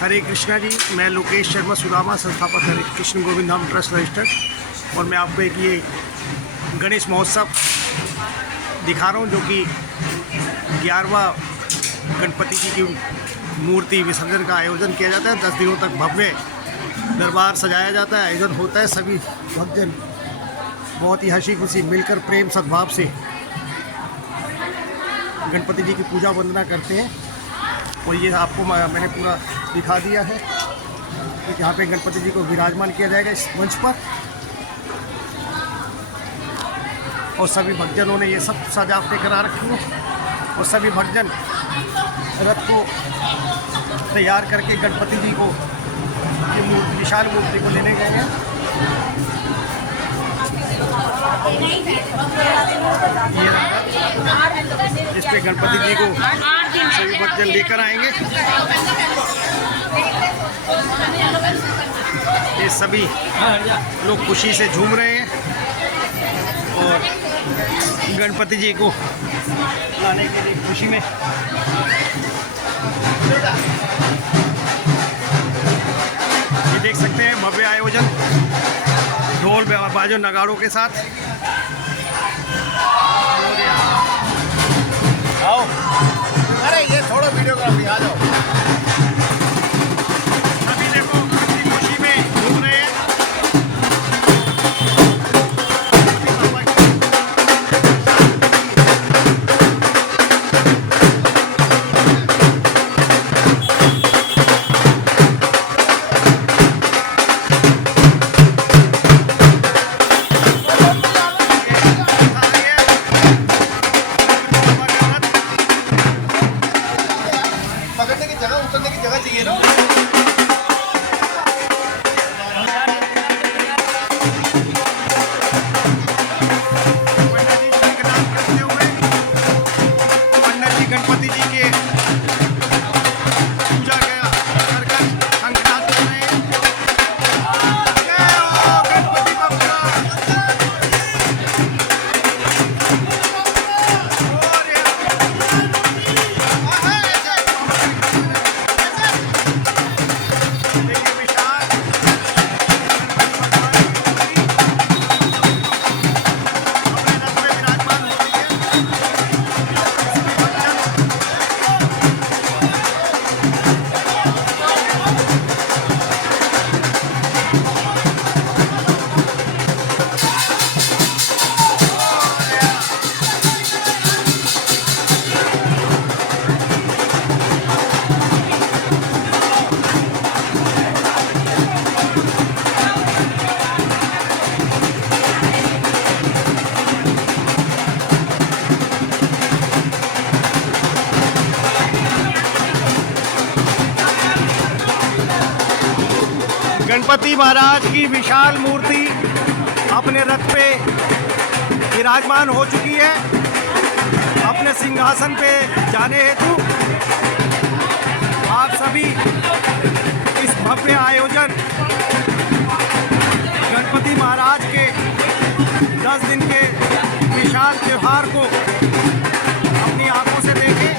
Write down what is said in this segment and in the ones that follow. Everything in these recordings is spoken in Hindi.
हरे कृष्णा जी, मैं लोकेश शर्मा सुदामा, संस्थापक हरे कृष्ण गोविंद धाम ट्रस्ट रजिस्टर्ड। और मैं आपको एक ये गणेश महोत्सव दिखा रहा हूँ जो कि 11वां गणपति जी की मूर्ति विसर्जन का आयोजन किया जाता है। 10 दिनों तक भव्य दरबार सजाया जाता है, आयोजन होता है। सभी भक्तजन बहुत ही हंसी खुशी मिलकर प्रेम सद्भाव से गणपति जी की पूजा वंदना करते हैं। और ये आपको मैंने पूरा दिखा दिया है कि यहाँ पे गणपति जी को विराजमान किया जाएगा इस मंच पर। और सभी भक्तजनों ने ये सब सजावटें करा रखी हैं और सभी भक्तजन रथ को तैयार करके गणपति जी को ये मूर्ति, विशाल मूर्ति को लेने गए हैं। इस पे गणपति जी को सभी भक्तजन लेकर आएंगे। ये सभी लोग खुशी से झूम रहे हैं और गणपति जी को लाने के लिए खुशी में। ये देख सकते हैं भव्य आयोजन ढोल बाजों नगाड़ों के साथ। आओ, अरे ये थोड़ा वीडियोग्राफी आ जाओ। सभी देखो अपनी खुशी में झूम रहे हैं। पकड़ने की जगह, उतरने की जगह चाहिए ना। पंडित जी गणपति जी के पूजा कर शंखनाद कर रहे हैं। जय हो गणपति बप्पा। देखिए विशाल अपने रथ में विराजमान हो रही है। गणपति महाराज की विशाल मूर्ति अपने रथ पे विराजमान हो चुकी है अपने सिंहासन पे जाने हेतु। आप सभी इस भव्य आयोजन गणपति महाराज के 10 दिन के विशाल त्योहार को अपनी आंखों से देखें।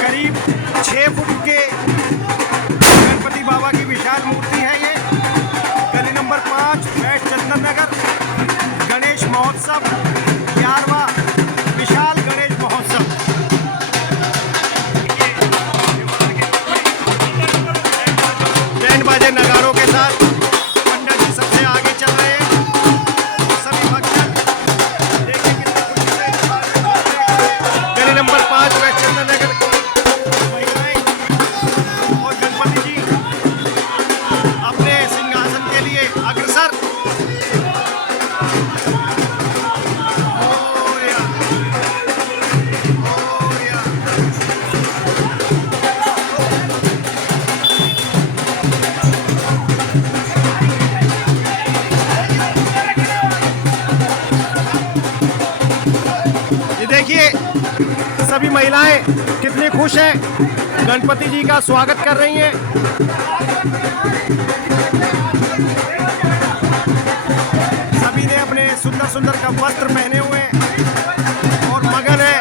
करीब 6 फुट के गणपति बाबा की विशाल मूर्ति है ये। गली नंबर 5 वेस्ट चंदन नगर गणेश महोत्सव 11वां विशाल गणेश महोत्सव। बैंड बाजे नगाड़ों के साथ पंडित जी सबसे आगे चल रहे हैं। सभी भक्तजन देखिए कितनी खुशी से गली नंबर 5 वेस्ट चंदन नगर महिलाएं और गणपति जी अपने सिंहासन के लिए अग्रसर। सभी महिलाएं कितनी खुश हैं, गणपति जी का स्वागत कर रही हैं। सभी ने अपने सुंदर सुंदर का वस्त्र पहने हुए हैं और मगन है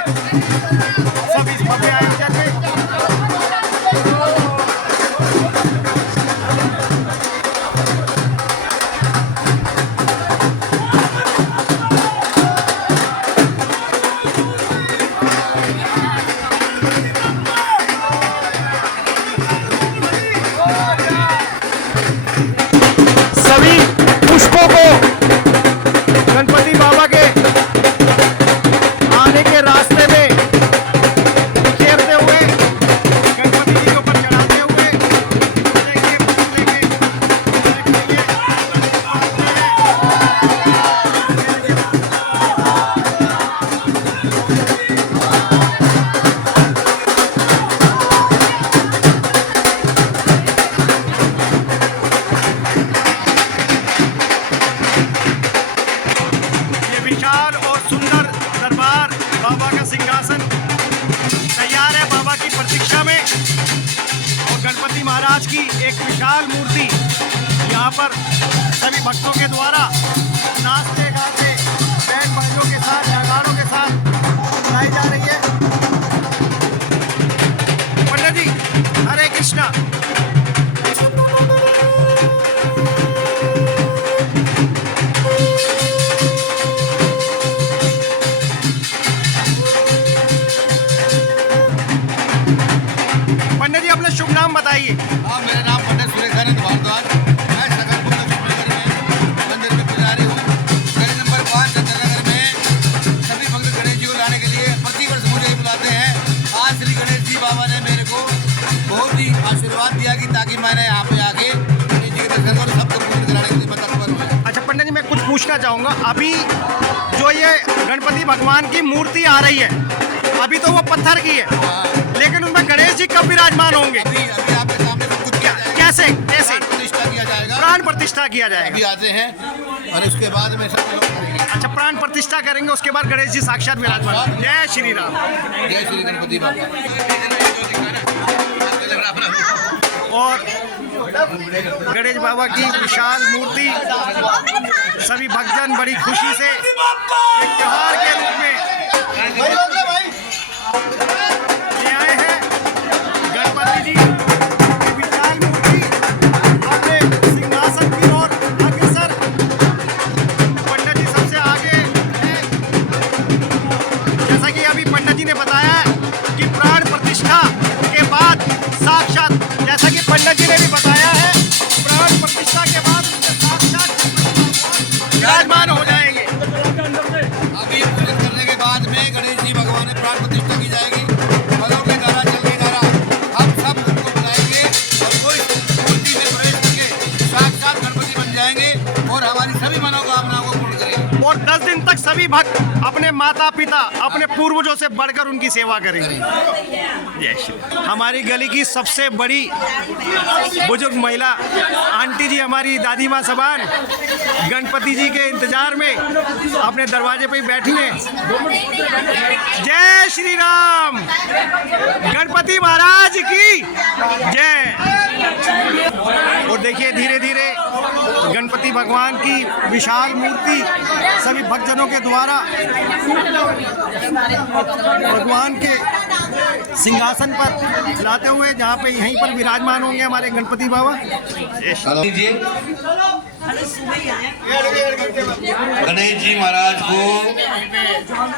सब इस भव्य आयोजन में। सभी पुष्पों को गणपति बाबा के आने के रास्ते में बिखेरते हुए, गणपति जी के ऊपर चढ़ाते हुए विशाल और सुंदर दरबार बाबा का सिंहासन तैयार है बाबा की प्रतीक्षा में, और गणपति महाराज की एक विशाल मूर्ति यहाँ पर सभी भक्तों के द्वारा नाचते गाते बैंड बाजों के साथ, नगाड़ों के साथ लाई जा रही है। पंडित जी, हरे कृष्णा। पंडित जी अपना शुभ नाम बताइए। हाँ, मेरा नाम पंडित सुरेशानंद भारद्वाज। मैं सकलपुर लक्ष्मीनगर में मंदिर में पुजारी हूँ। गली नंबर 5 चंद्रनगर में सभी भक्त गणेश जी को लाने के लिए प्रतिवर्ष मुझे ही बुलाते हैं। आज श्री गणेश जी बाबा ने मेरे को बहुत ही आशीर्वाद दिया कि ताकि मैंने यहाँ पे आके गणेश जी के दर्शन करूँ, सबको पूर्ण कराने के लिए मैं तत्पर हूँ। अच्छा पंडित जी, मैं कुछ पूछना चाहूँगा। अभी जो ये गणपति भगवान की मूर्ति आ रही है, अभी तो वो पत्थर की है, लेकिन उनमें गणेश जी कब विराजमान होंगे? अभी आपके सामने सब कुछ किया जाएगा। कैसे कैसे प्रतिष्ठा किया जाएगा, प्राण प्रतिष्ठा किया अभी जाएगा? आते हैं और उसके बाद में सब लोग करेंगे। अच्छा, प्राण प्रतिष्ठा करेंगे, उसके बाद गणेश जी साक्षात विराजमान। जय श्री राम। जय श्री गणपति बाबा। और गणेश बाबा की विशाल मूर्ति सभी भक्तजन बड़ी खुशी से एक त्योहार के रूप में ले आए हैं। गणपति जी की विशाल मूर्ति अपने सिंहासन की ओर अग्रसर, पंडित जी सबसे आगे हैं। जैसा कि अभी पंडित जी ने बताया कि प्राण प्रतिष्ठा के बाद साक्षात, जैसा कि पंडित जी ने भी बताया है, प्राण प्रतिष्ठा के बाद उनके साक्षात विराजमान हो जाएंगे। अभी पूजन करने के बाद में गणेश जी भगवान ने प्राण प्रतिष्ठा की जाएगी। फलों के द्वारा, जल के द्वारा हम सब उनको बुलाएंगे और कोई मूर्ति में प्रवेश करके साक्षात गणपति बन जाएंगे और हमारी सभी मनोकामनाओं को पूर्ण करेंगे। और 10 दिन तक सभी भक्त अपने माता पिता, अपने पूर्वजों से बढ़कर उनकी सेवा करेंगे। जय श्री। हमारी गली की सबसे बड़ी बुजुर्ग महिला आंटी जी, हमारी दादी माँ सबान, गणपति जी के इंतजार में अपने दरवाजे पे ही बैठी हैं। जय श्री राम, गणपति महाराज की जय। और देखिए धीरे धीरे गणपति भगवान की विशाल मूर्ति सभी भक्तजनों के द्वारा भगवान के सिंहासन पर लाते हुए, जहाँ पे यहीं पर विराजमान होंगे हमारे गणपति बाबा। गणेश जी महाराज को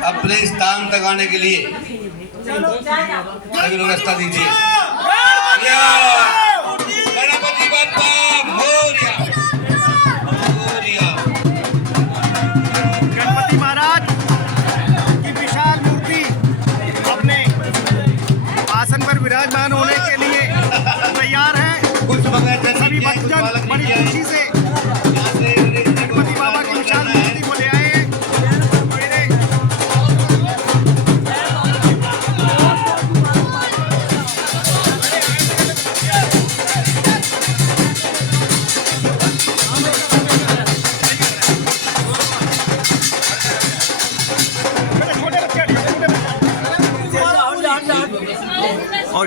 अपने स्थान तक आने के लिए सभी लोग रास्ता दीजिए। गणपति बप्पा मोरया, मोरया। गणपति महाराज की विशाल मूर्ति अपने आसन पर विराजमान होने के लिए तैयार है। सभी भक्तजन बड़ी खुशी से गणपति बाबा की विशाल मूर्ति को ले आए हैं।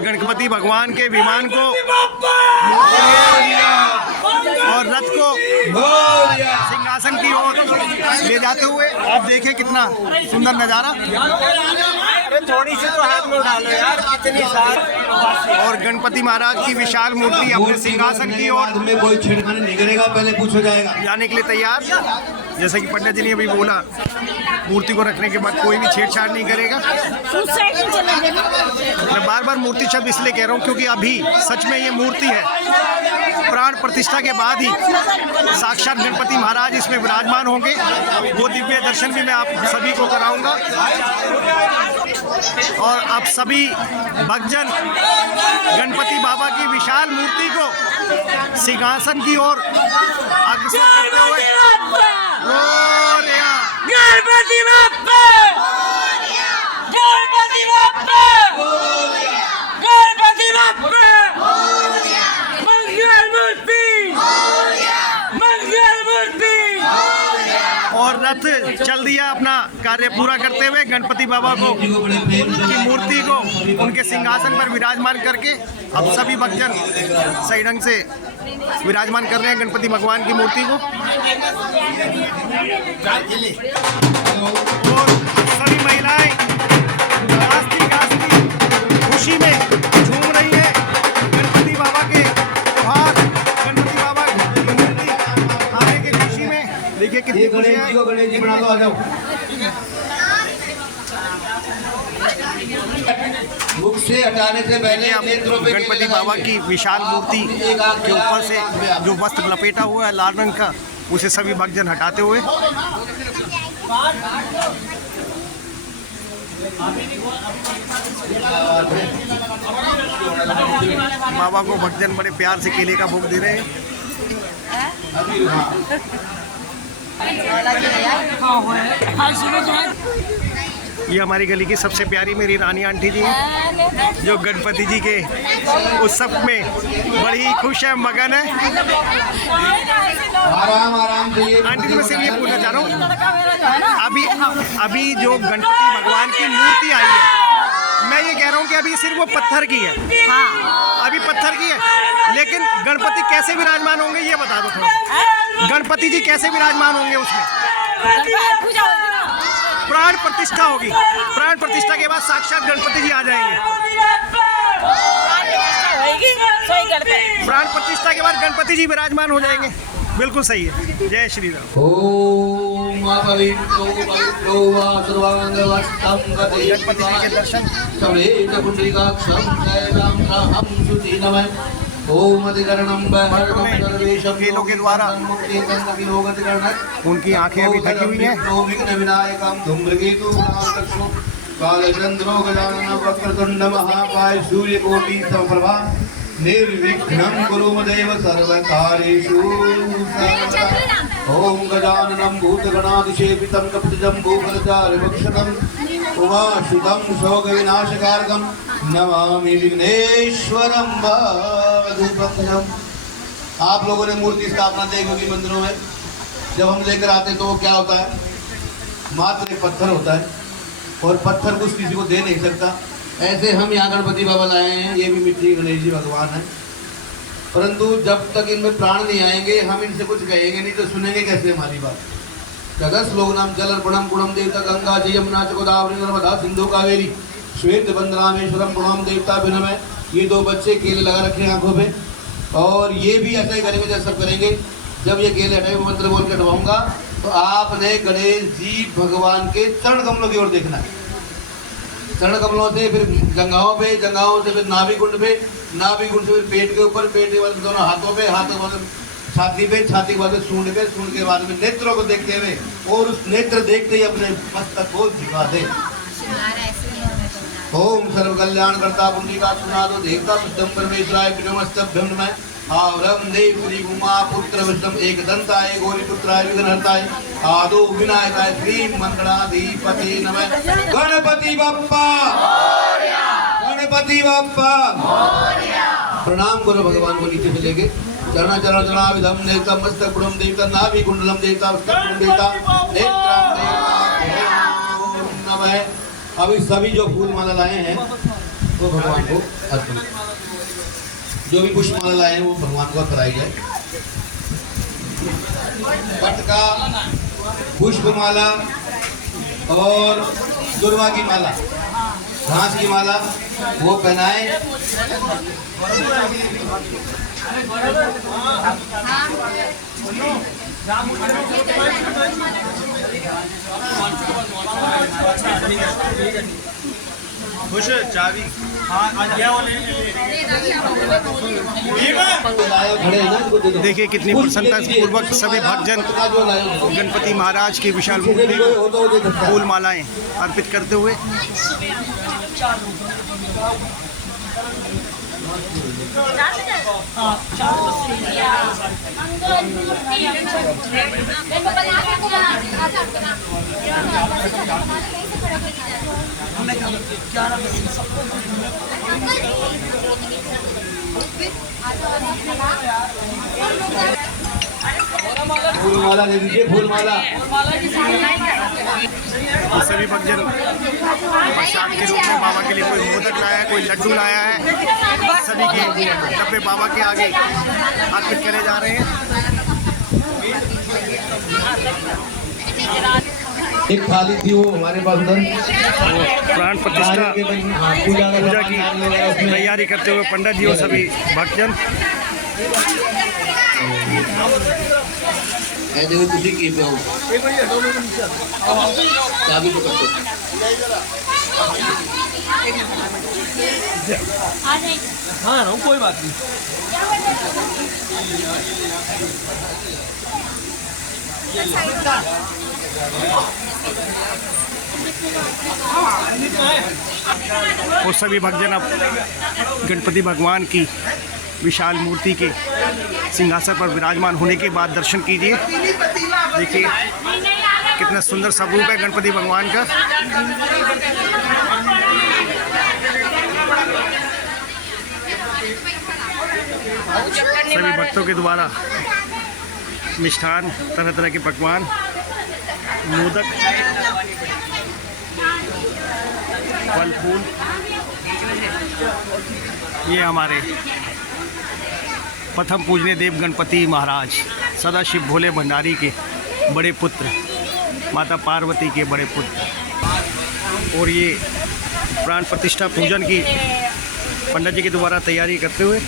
गणपति भगवान के विमान को और रथ को सिंहासन की ओर ले जाते हुए आप देखें कितना सुंदर नज़ारा। थोड़ी सी तो हाथ में डालो यार, कितनी साथ। और गणपति महाराज की विशाल मूर्ति अपने सिंहासन की ओर में कोई छेड़खानी नहीं करेगा, पहले पूछा जाएगा। जाने के लिए तैयार। जैसा कि पंडित जी ने अभी बोला, मूर्ति को रखने के बाद कोई भी छेड़छाड़ नहीं करेगा। मैं बार बार मूर्ति शब्द इसलिए कह रहा हूँ क्योंकि अभी सच में ये मूर्ति है। प्राण प्रतिष्ठा के बाद ही साक्षात गणपति महाराज इसमें विराजमान होंगे। वो दिव्य दर्शन भी मैं आप सभी को कराऊंगा। और आप सभी भक्तजन गणपति बाबा की विशाल मूर्ति को सिंहासन की ओर अग्रसर करते हुए गणपति बाप्पा, गणपति बाप्पा, गणपति बाप्पा, मंगल मूर्ति, मंगल मूर्ति। और रथ चल दिया अपना कार्य पूरा करते हुए। गणपति बाबा को की मूर्ति को उनके सिंहासन पर विराजमान करके अब सभी भक्तजन सही ढंग से विराजमान कर रहे हैं गणपति भगवान की मूर्ति को। और सभी महिलाएं नाचती खुशी में झूम रही है। गणपति बाबा के त्योहार, गणपति बाबा की मूर्ति आने की खुशी में देखिए कितनी खुशी है। गणेश जी बना लो, आ जाओ। मुख से हटाने से पहले गणपति बाबा की विशाल मूर्ति के ऊपर से जो वस्त्र लपेटा हुआ है लाल रंग का, उसे सभी भक्तजन हटाते हुए बाबा को भक्तजन बड़े प्यार से केले का भोग दे रहे हैं। ये हमारी गली की सबसे प्यारी मेरी रानी आंटी जी हैं, जो गणपति जी के उत्सव में बड़ी खुश है, मगन है। आराम आराम से। आंटी जी मैं सिर्फ ये पूछना चाह रहा हूँ, अभी जो गणपति भगवान की मूर्ति आई है, मैं ये कह रहा हूँ कि अभी सिर्फ वो पत्थर की है। अभी पत्थर की है, लेकिन गणपति कैसे विराजमान होंगे ये बता दो थोड़ा। गणपति जी कैसे विराजमान होंगे उसमें? प्राण प्रतिष्ठा होगी। प्राण प्रतिष्ठा के बाद साक्षात गणपति जी आ जाएंगे। प्राण प्रतिष्ठा के बाद गणपति जी विराजमान हो जाएंगे। बिल्कुल सही है। जय श्री राम। ओम गणपति जी के दर्शन केलों के द्वारा उनकी आंखें अभी ढकी हुई हैं। कालचंद्रो गजानन वक्रतुंड महाकाय सूर्यकोटि समप्रभा निर्विघ्नं कुरु मदेव सर्वकार्येषु सर्वदा। ओम गजाननं भूतगणाधिसेवितं कपितजम्बूफलचारुभक्षकम् उमासुतं शोकविनाशकारकं नमामि विघ्नेश्वरं वरदभद्रम्। आप लोगों ने मूर्ति स्थापना देखी होगी मंदिरों में। जब हम लेकर आते हैं तो वो क्या होता है? मात्र एक पत्थर होता है और पत्थर कुछ किसी को दे नहीं सकता। ऐसे हम यहाँ गणपति बाबा लाए हैं, ये भी मिट्टी गणेश जी भगवान है। परंतु जब तक इनमें प्राण नहीं आएंगे हम इनसे कुछ कहेंगे नहीं, तो सुनेंगे कैसे हमारी बात? जगत लोग नाम जल अर्पणम गुणम देवता गंगा च यमुना च गोदावरी नर्मदा सिंधु कावेरी श्वेत बंदरामेश्वरम गुणम देवता विनमय। ये दो बच्चे केले लगा रखे हैं आंखों पे, और ये भी ऐसा ही करेंगे जैसा सब करेंगे। जब ये केले हटाए मंत्र बोल के हटवाऊंगा तो आपने गणेश जी भगवान के चरण कमलों की ओर देखना है। चरण कमलों से फिर जंघाओं पे, जंघाओं से फिर नाभि कुंड पे, नाभि कुंड से फिर पेट के ऊपर, पेट के बाद दोनों हाथों पे, हाथों के बाद छाती पे, छाती के बाद सूंड पे, सूंड के बाद में नेत्रों को देखते हुए, और उस नेत्र देखते ही अपने मस्तक को झुका दे। ओम सर्व कल्याण करता पुंडिका सुनादो देवता शुद्धम परमेश्वराय नमस्तभ्यं नमः। आवरम देव श्री उमा पुत्र विष्णु एक दंताय गौरी पुत्राय विघ्नहर्ताय आदो विनायकाय श्री मंगलाधिपते नमः। गणपति बप्पा मोरया, गणपति बप्पा मोरया। प्रणाम करो भगवान को नीचे से लेके। चरण चरण चरणाविधम देवता मस्तक गुणम देवता नाभि कुंडलम देवता मस्तक देवता नेत्रम देवता नमः। अभी सभी जो फूल माला लाए हैं वो भगवान को अर्पण करें। जो भी पुष्पमाला लाए हैं वो भगवान को कराई जाए। पट का, पुष्पमाला और दुर्वा की माला, घास की माला वो पहनाएं। खुश चाबी देखिए कितनी प्रसन्नता पूर्वक सभी भक्तजन गणपति महाराज की विशाल मूर्ति को फूल मालाएं अर्पित करते हुए फूल माला दे दीजिए, फूल माला। सभी भक्तजन प्रसाद के रूप में बाबा के लिए कोई मोदक लाया है, कोई लड्डू लाया है, सभी के डब्बे बाबा के आगे अर्पित करे जा रहे हैं। एक थाली थी वो हमारे पास उधर प्राण प्रतिष्ठा पूजा की तैयारी करते हुए पंडित जी और सभी भक्तजन। ऐसे वो खुशी की पे हो चाबी तो करते हाँ ना कोई बात नहीं। और सभी भक्तजन अब गणपति भगवान की विशाल मूर्ति के सिंहासन पर विराजमान होने के बाद दर्शन कीजिए। देखिए कितना सुंदर स्वरूप है गणपति भगवान का। सभी भक्तों के द्वारा मिष्ठान, तरह तरह के पकवान, मोदक, फल फूल, ये हमारे प्रथम पूजनीय देव गणपति महाराज सदाशिव भोले भंडारी के बड़े पुत्र, माता पार्वती के बड़े पुत्र। और ये प्राण प्रतिष्ठा पूजन की पंडित जी के द्वारा तैयारी करते हुए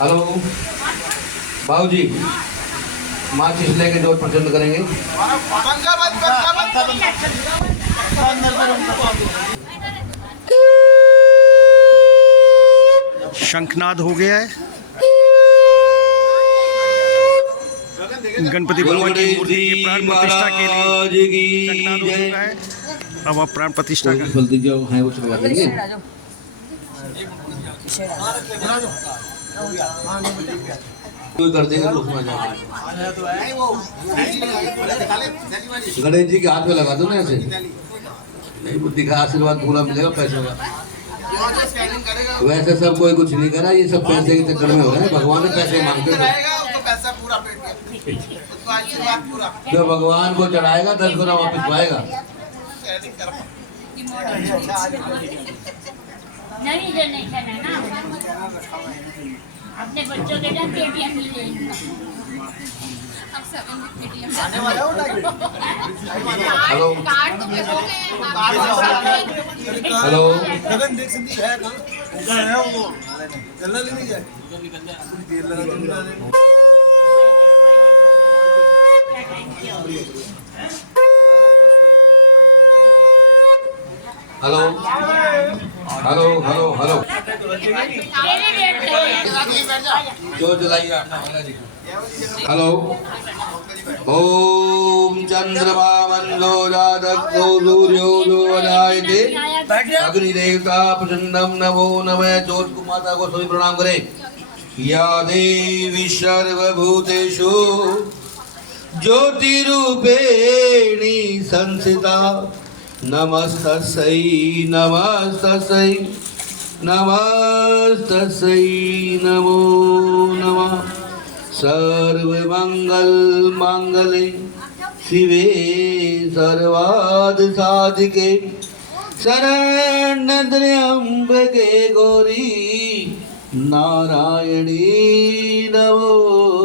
हेलो बाबू जी, माचिस लेके जोर प्रचंड करेंगे। शंखनाद हो गया है। गणपति भगवान की मूर्ति की प्राण प्रतिष्ठा के लिए शंखनाद हो चुका है। अब आप प्राण प्रतिष्ठा का जो है वो चलवा देंगे। कर देंगे गणेश जी के हाथ में लगा दो ना ऐसे, नहीं बुद्धि का आशीर्वाद पूरा मिलेगा पैसों का। वैसे सब कोई कुछ नहीं करा, ये सब पैसे के चक्कर में हो रहे हैं। भगवान ने पैसे मांगते थे, जो भगवान को चढ़ाएगा 10 गुना वापस पाएगा। नई जनरेशन है ना, अपने बच्चों के लिए पेटीएम मिलेगी। Hello hello hello hello hello hello जो जलाइए हेलो। ओम चंद्रमा मंडलो जातको सूर्यो जोदायते अग्नि देवता प्रचंडम नमो नमः। चोट को माता को सभी प्रणाम करें। या देवी सर्वभूतेषु ज्योतिरूपेणी संस्थिता नमस्तस्यै नमस्तस्यै। नमस्तस्यै नमो नमः। सर्वमंगल मांगल्ये शिवे सर्वार्थ-साधिके शरण्यत्र्यंबके गौरी नारायणी नमोस्तुते।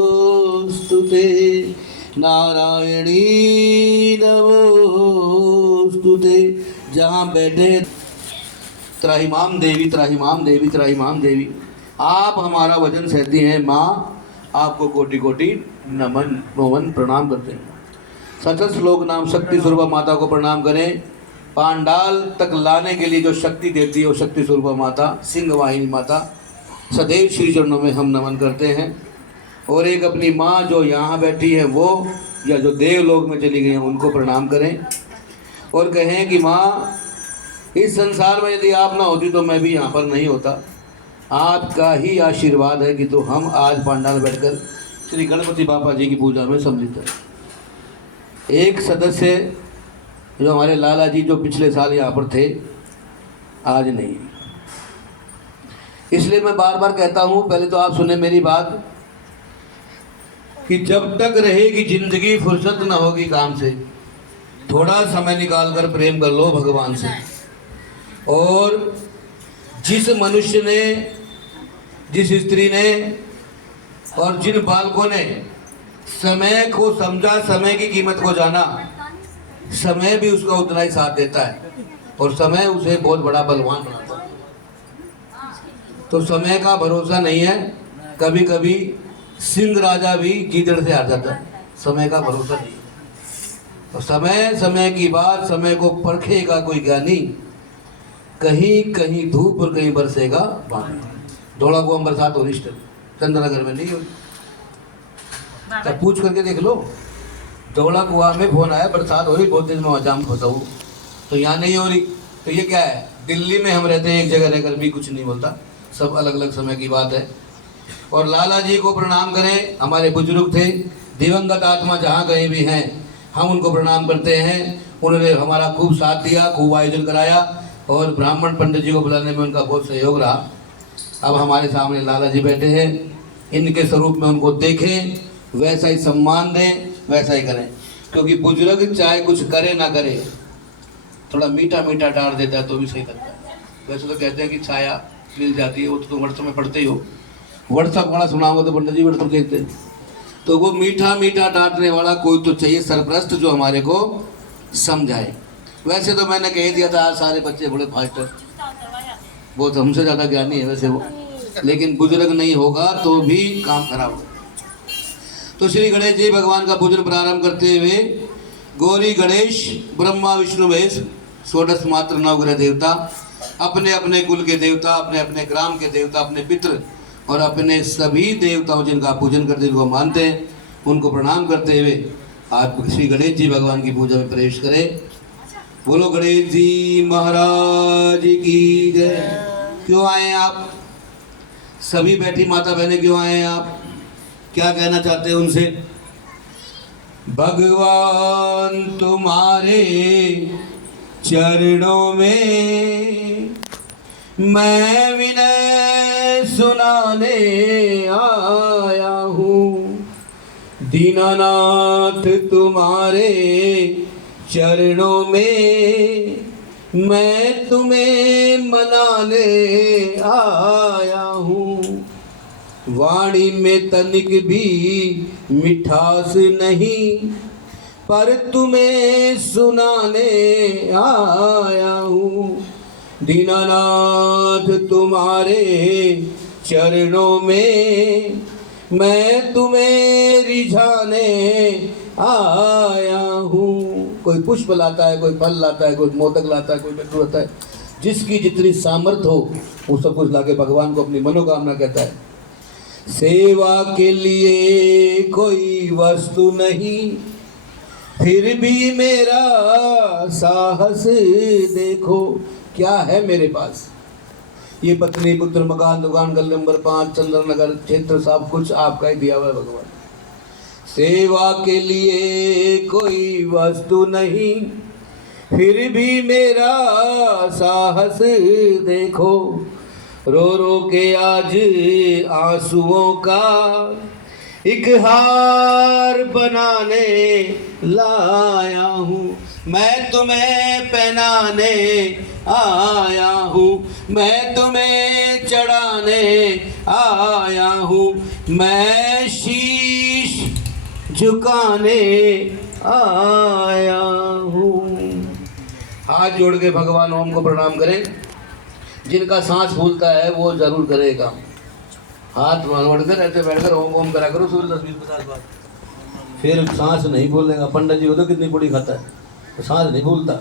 नारायणी नमोस्तुते। जहाँ बैठे त्राहिमाम देवी त्राहिमाम देवी त्राहिमाम देवी, आप हमारा वजन सहती हैं माँ, आपको कोटि कोटि नमन मोहन प्रणाम करते हैं। सतत श्लोक नाम शक्ति स्वरूपा माता को प्रणाम करें। पांडाल तक लाने के लिए जो शक्ति देती है वो शक्ति स्वरूपा माता, सिंह वाहिनी माता, सदैव श्री चरणों में हम नमन करते हैं। और एक अपनी माँ जो यहाँ बैठी है वो, या जो देवलोक में चली गई हैं उनको प्रणाम करें और कहें कि माँ, इस संसार में यदि आप ना होती तो मैं भी यहाँ पर नहीं होता। आपका ही आशीर्वाद है कि तो हम आज पांडाल बैठकर श्री गणपति बापा जी की पूजा में सम्मिलित हैं। एक सदस्य जो हमारे लाला जी जो पिछले साल यहाँ पर थे, आज नहीं, इसलिए मैं बार बार कहता हूँ, पहले तो आप सुने मेरी बात, कि जब तक रहेगी जिंदगी फुर्सत न होगी काम से, थोड़ा समय निकाल कर प्रेम कर लो भगवान से। और जिस मनुष्य ने, जिस स्त्री ने और जिन बालकों ने समय को समझा, समय की कीमत को जाना, समय भी उसका उतना ही साथ देता है और समय उसे बहुत बड़ा बलवान बनाता है। तो समय का भरोसा नहीं है, कभी कभी सिंह राजा भी गीदड़ से हार जाता है, समय का भरोसा नहीं है। और समय की बात, समय को परखेगा कोई ज्ञानी, कहीं कहीं धूप और कहीं बरसेगा पानी। धोला को हम बरसात हो रही, चंद्रनगर में नहीं हो रही, तब पूछ करके देख लो। धोला कुआ में फोन आया, बरसात हो रही, बहुत दिन में जाम फंसा हूँ, तो यहाँ नहीं हो रही। तो ये क्या है, दिल्ली में हम रहते हैं, एक जगह रहकर भी कुछ नहीं बोलता, सब अलग अलग समय की बात है। और लाला जी को प्रणाम करें, हमारे बुजुर्ग थे, दिवंगत आत्मा जहाँ कहीं भी हैं, हम उनको प्रणाम करते हैं। उन्होंने हमारा खूब साथ दिया, खूब आयोजन कराया और ब्राह्मण पंडित जी को बुलाने में उनका बहुत सहयोग रहा। अब हमारे सामने लाला जी बैठे हैं, इनके स्वरूप में उनको देखें, वैसा ही सम्मान दें, वैसा ही करें। क्योंकि बुजुर्ग चाहे कुछ करे ना करे, थोड़ा मीठा मीठा डाल देता है तो भी सही लगता है। वैसे तो कहते हैं कि छाया मिल जाती है, वो तो व्हाट्सएप में पढ़ते ही हो, व्हाट्सएप वाला सुनाओगे तो पंडित जी व्हाट्सएप देखते हैं। तो वो मीठा मीठा डांटने वाला कोई तो चाहिए सरप्रस्त, जो हमारे को समझाए। वैसे तो मैंने कह दिया था, आज सारे बच्चे बड़े फास्ट हैं, बहुत हमसे ज़्यादा ज्ञानी है वैसे वो, लेकिन बुजुर्ग नहीं होगा तो भी काम खराब होगा। तो श्री गणेश जी भगवान का पूजन प्रारंभ करते हुए, गौरी गणेश ब्रह्मा विष्णु महेश षोडश मात्र नवग्रह देवता, अपने अपने कुल के देवता, अपने अपने ग्राम के देवता, अपने पितृ और अपने सभी देवताओं जिनका पूजन करते, जिनको मानते हैं, उनको प्रणाम करते हुए आप श्री गणेश जी भगवान की पूजा में प्रवेश करें। बोलो गणेश जी महाराज की जय। क्यों आए आप सभी बैठी माता बहनें, क्यों आए हैं आप, क्या कहना चाहते हैं उनसे? भगवान तुम्हारे चरणों में मैं विनय सुनाने आया हूँ। दीनानाथ तुम्हारे चरणों में मैं तुम्हें मनाने आया हूँ। वाणी में तनिक भी मिठास नहीं, पर तुम्हें सुनाने आया हूँ। दीनानाथ तुम्हारे चरणों में मैं तुम्हें रिझाने आया हूँ। कोई पुष्प लाता है, कोई फल लाता है, कोई मोदक लाता है, कोई लड्डू लाता है, जिसकी जितनी सामर्थ्य हो वो सब कुछ लाके भगवान को अपनी मनोकामना कहता है। सेवा के लिए कोई वस्तु नहीं, फिर भी मेरा साहस देखो क्या है मेरे पास। ये पत्नी पुत्र मकान दुकान गल नंबर 5 चंद्रनगर क्षेत्र सब कुछ आपका ही दिया हुआ है भगवान। सेवा के लिए कोई वस्तु नहीं, फिर भी मेरा साहस देखो। रो रो के आज आंसुओं का एक हार बनाने लाया हूँ, मैं तुम्हें पहनाने आया हूँ, मैं तुम्हें चढ़ाने आया हूँ, मैं शीश झुकाने आया हूँ। हाथ जोड़ के भगवान ओम को प्रणाम करें। जिनका सांस फूलता है वो जरूर करेगा। हाथ जोड़कर ऐसे बैठकर ओम ओम करा करो सूर्य 10-20-50 बार, फिर सांस नहीं फूलेगा। पंडित जी हो तो कितनी पूड़ी खाता है तो सांस नहीं फूलता।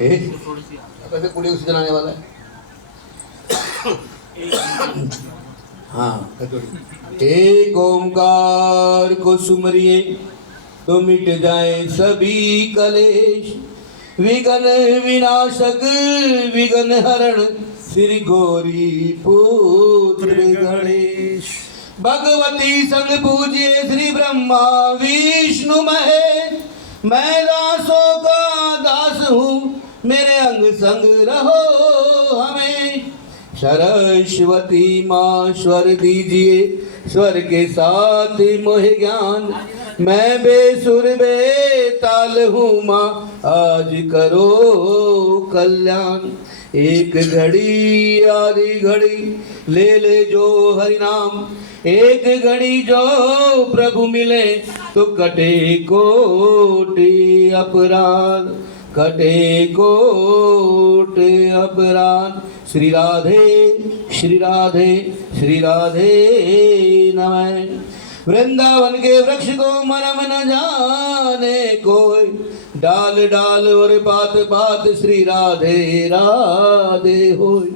कैसे पूड़ी उसी जलाने वाला है। हाँ, एक ओमकार को सुमरिए तो मिट जाए सभी कलेश, विघ्न विनाशक विघ्न हरण श्री गौरी पुत्र गणेश। भगवती संग पूजिए श्री ब्रह्मा विष्णु महेश, मैं दासों का दास हूँ मेरे अंग संग रहो हमें। सरस्वती माँ स्वर दीजिए, स्वर के साथ मोहे ज्ञान, मैं बेसुर बेताल हूँ माँ आज करो कल्याण। एक घड़ी आधी घड़ी ले ले जो हरि नाम, एक घड़ी जो प्रभु मिले तो कटे कोटि अपराध, कटे कोटि अपराध। श्री राधे श्री राधे श्री राधे नमः। वृंदावन के वृक्ष को मरम न जाने कोई, डाल डाल और पात पात श्री राधे राधे होय।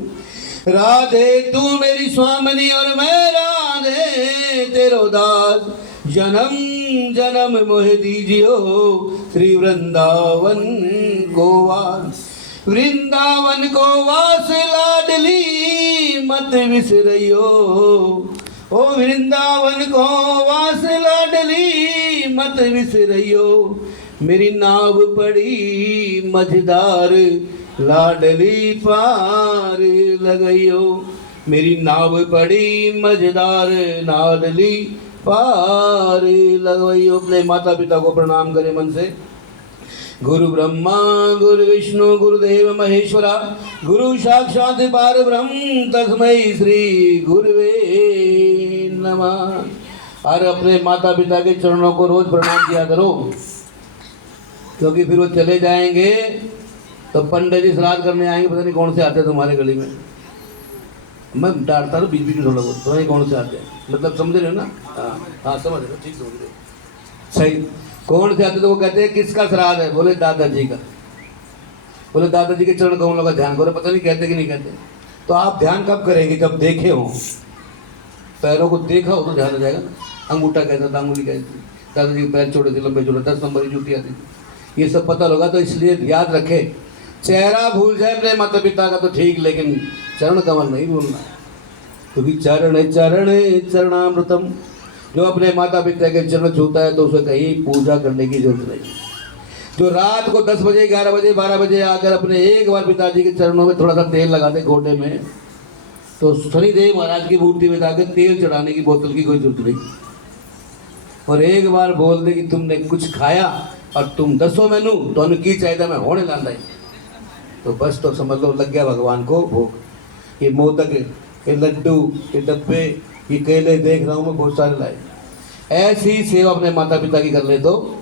राधे तू मेरी स्वामिनी और मैं राधे तेरो दास, जन्म जन्म मोह दीजियो श्री वृंदावन को वास। वृंदावन को वास लाडली मत विसरियो, ओ वृंदावन को वास लाडली मत विसरियो। मेरी नाव पड़ी मझदार लाडली पार लगइयो, मेरी नाव पड़ी मझदार लाडली पार लगइयो। अपने माता पिता को प्रणाम करें मन से। गुरु ब्रह्मा गुरु विष्णु गुरुदेव महेश्वरा, गुरु साक्षात पार ब्रह्म तस्मै श्री गुरुवे नमः। और अपने माता पिता के चरणों को रोज प्रणाम किया करो, क्योंकि फिर वो चले जाएंगे तो पंडित जी श्राद्ध करने आएंगे, पता नहीं कौन से आते हैं तुम्हारे गली में। मैं डांटता हूँ बीच बीच में थोड़ा बहुत, पता नहीं कौन से आते हैं, मतलब समझ रहे हो ना। हाँ समझ रहे हो, ठीक समझ रहे हो, सही। कौन से आते तो वो कहते हैं किसका श्राद्ध है, बोले दादाजी का। बोले दादाजी के चरण कमलों का ध्यान करो, पता नहीं कहते कि नहीं कहते। तो आप ध्यान कब करेंगे, जब देखे हो, पैरों को देखा हो तो ध्यान हो जाएगा ना। अंगूठा कैसा था, अंगुली कैसी थी, दादाजी के पैर छोटे थे लंबे छोटे, 10 नंबर की जूती आती थी, ये सब पता होगा। तो इसलिए याद रखे, चेहरा भूल जाए अपने माता पिता का तो ठीक, लेकिन चरण कमल नहीं भूलना, क्योंकि चरण चरण चरणामृतम। जो अपने माता पिता के चरण छूता है तो उसे कहीं पूजा करने की जरूरत नहीं। जो रात को 10 बजे 11 बजे 12 बजे आकर अपने एक बार पिताजी के चरणों में थोड़ा सा तेल लगाते गोडे में, तो शनिदेव महाराज की मूर्ति में जाकर तेल चढ़ाने की बोतल की कोई जरूरत नहीं। और एक बार बोल दे कि तुमने कुछ खाया और तुम दसो मैनू तो की चाहिए मैं होने लाता है, तो बस तो समझ लो लग गया भगवान को भोग। ये मोदक, ये लड्डू, ये डब्बे, ये केले देख रहा हूँ मैं बहुत सारे लाए। ऐसी सेवा अपने माता पिता की कर ले तो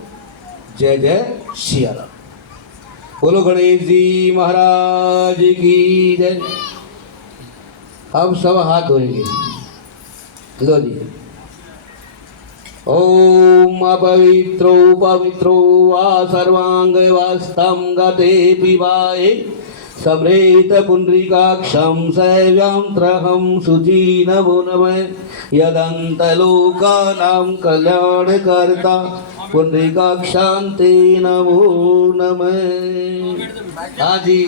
जय जय सियाराम। बोलो गणेश जी महाराज की जय। अब सब हाथ धोएंगे, लो जी। ओम अपवित्रो पवित्रो वा सर्वांग वास्तम गते पिबाए, सम्रेत पुंडरीकाक्षं सैव्यांत्रहं शुचि नमो नमः। यदन्तलोकानां कल्याणकर्ता पुंडरीकाक्षान्ते नमो नमः। हाँ जी,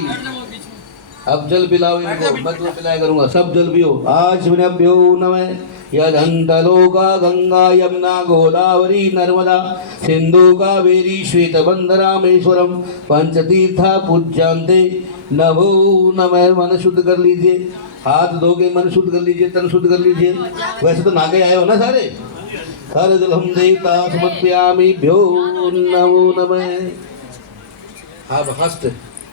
अब जल पिलाओ इनको, मैं तुम्हें पिलाया करूँगा, सब जल पियो। आचमनभ्यो नमः। यदन्तलोका गंगा यमुना गोदावरी नर्मदा सिंधु कावेरी श्वेतबंध रामेश्वरम पंचतीर्था पूज्यांते नमो नमः। मन शुद्ध कर लीजिए, हाथ धो के मन शुद्ध कर लीजिए, तन शुद्ध कर लीजिए। वैसे तो नागे आए हो ना सारे। हर जलम देवता समर्पयामि भ्यो नमो नमः। अब हस्त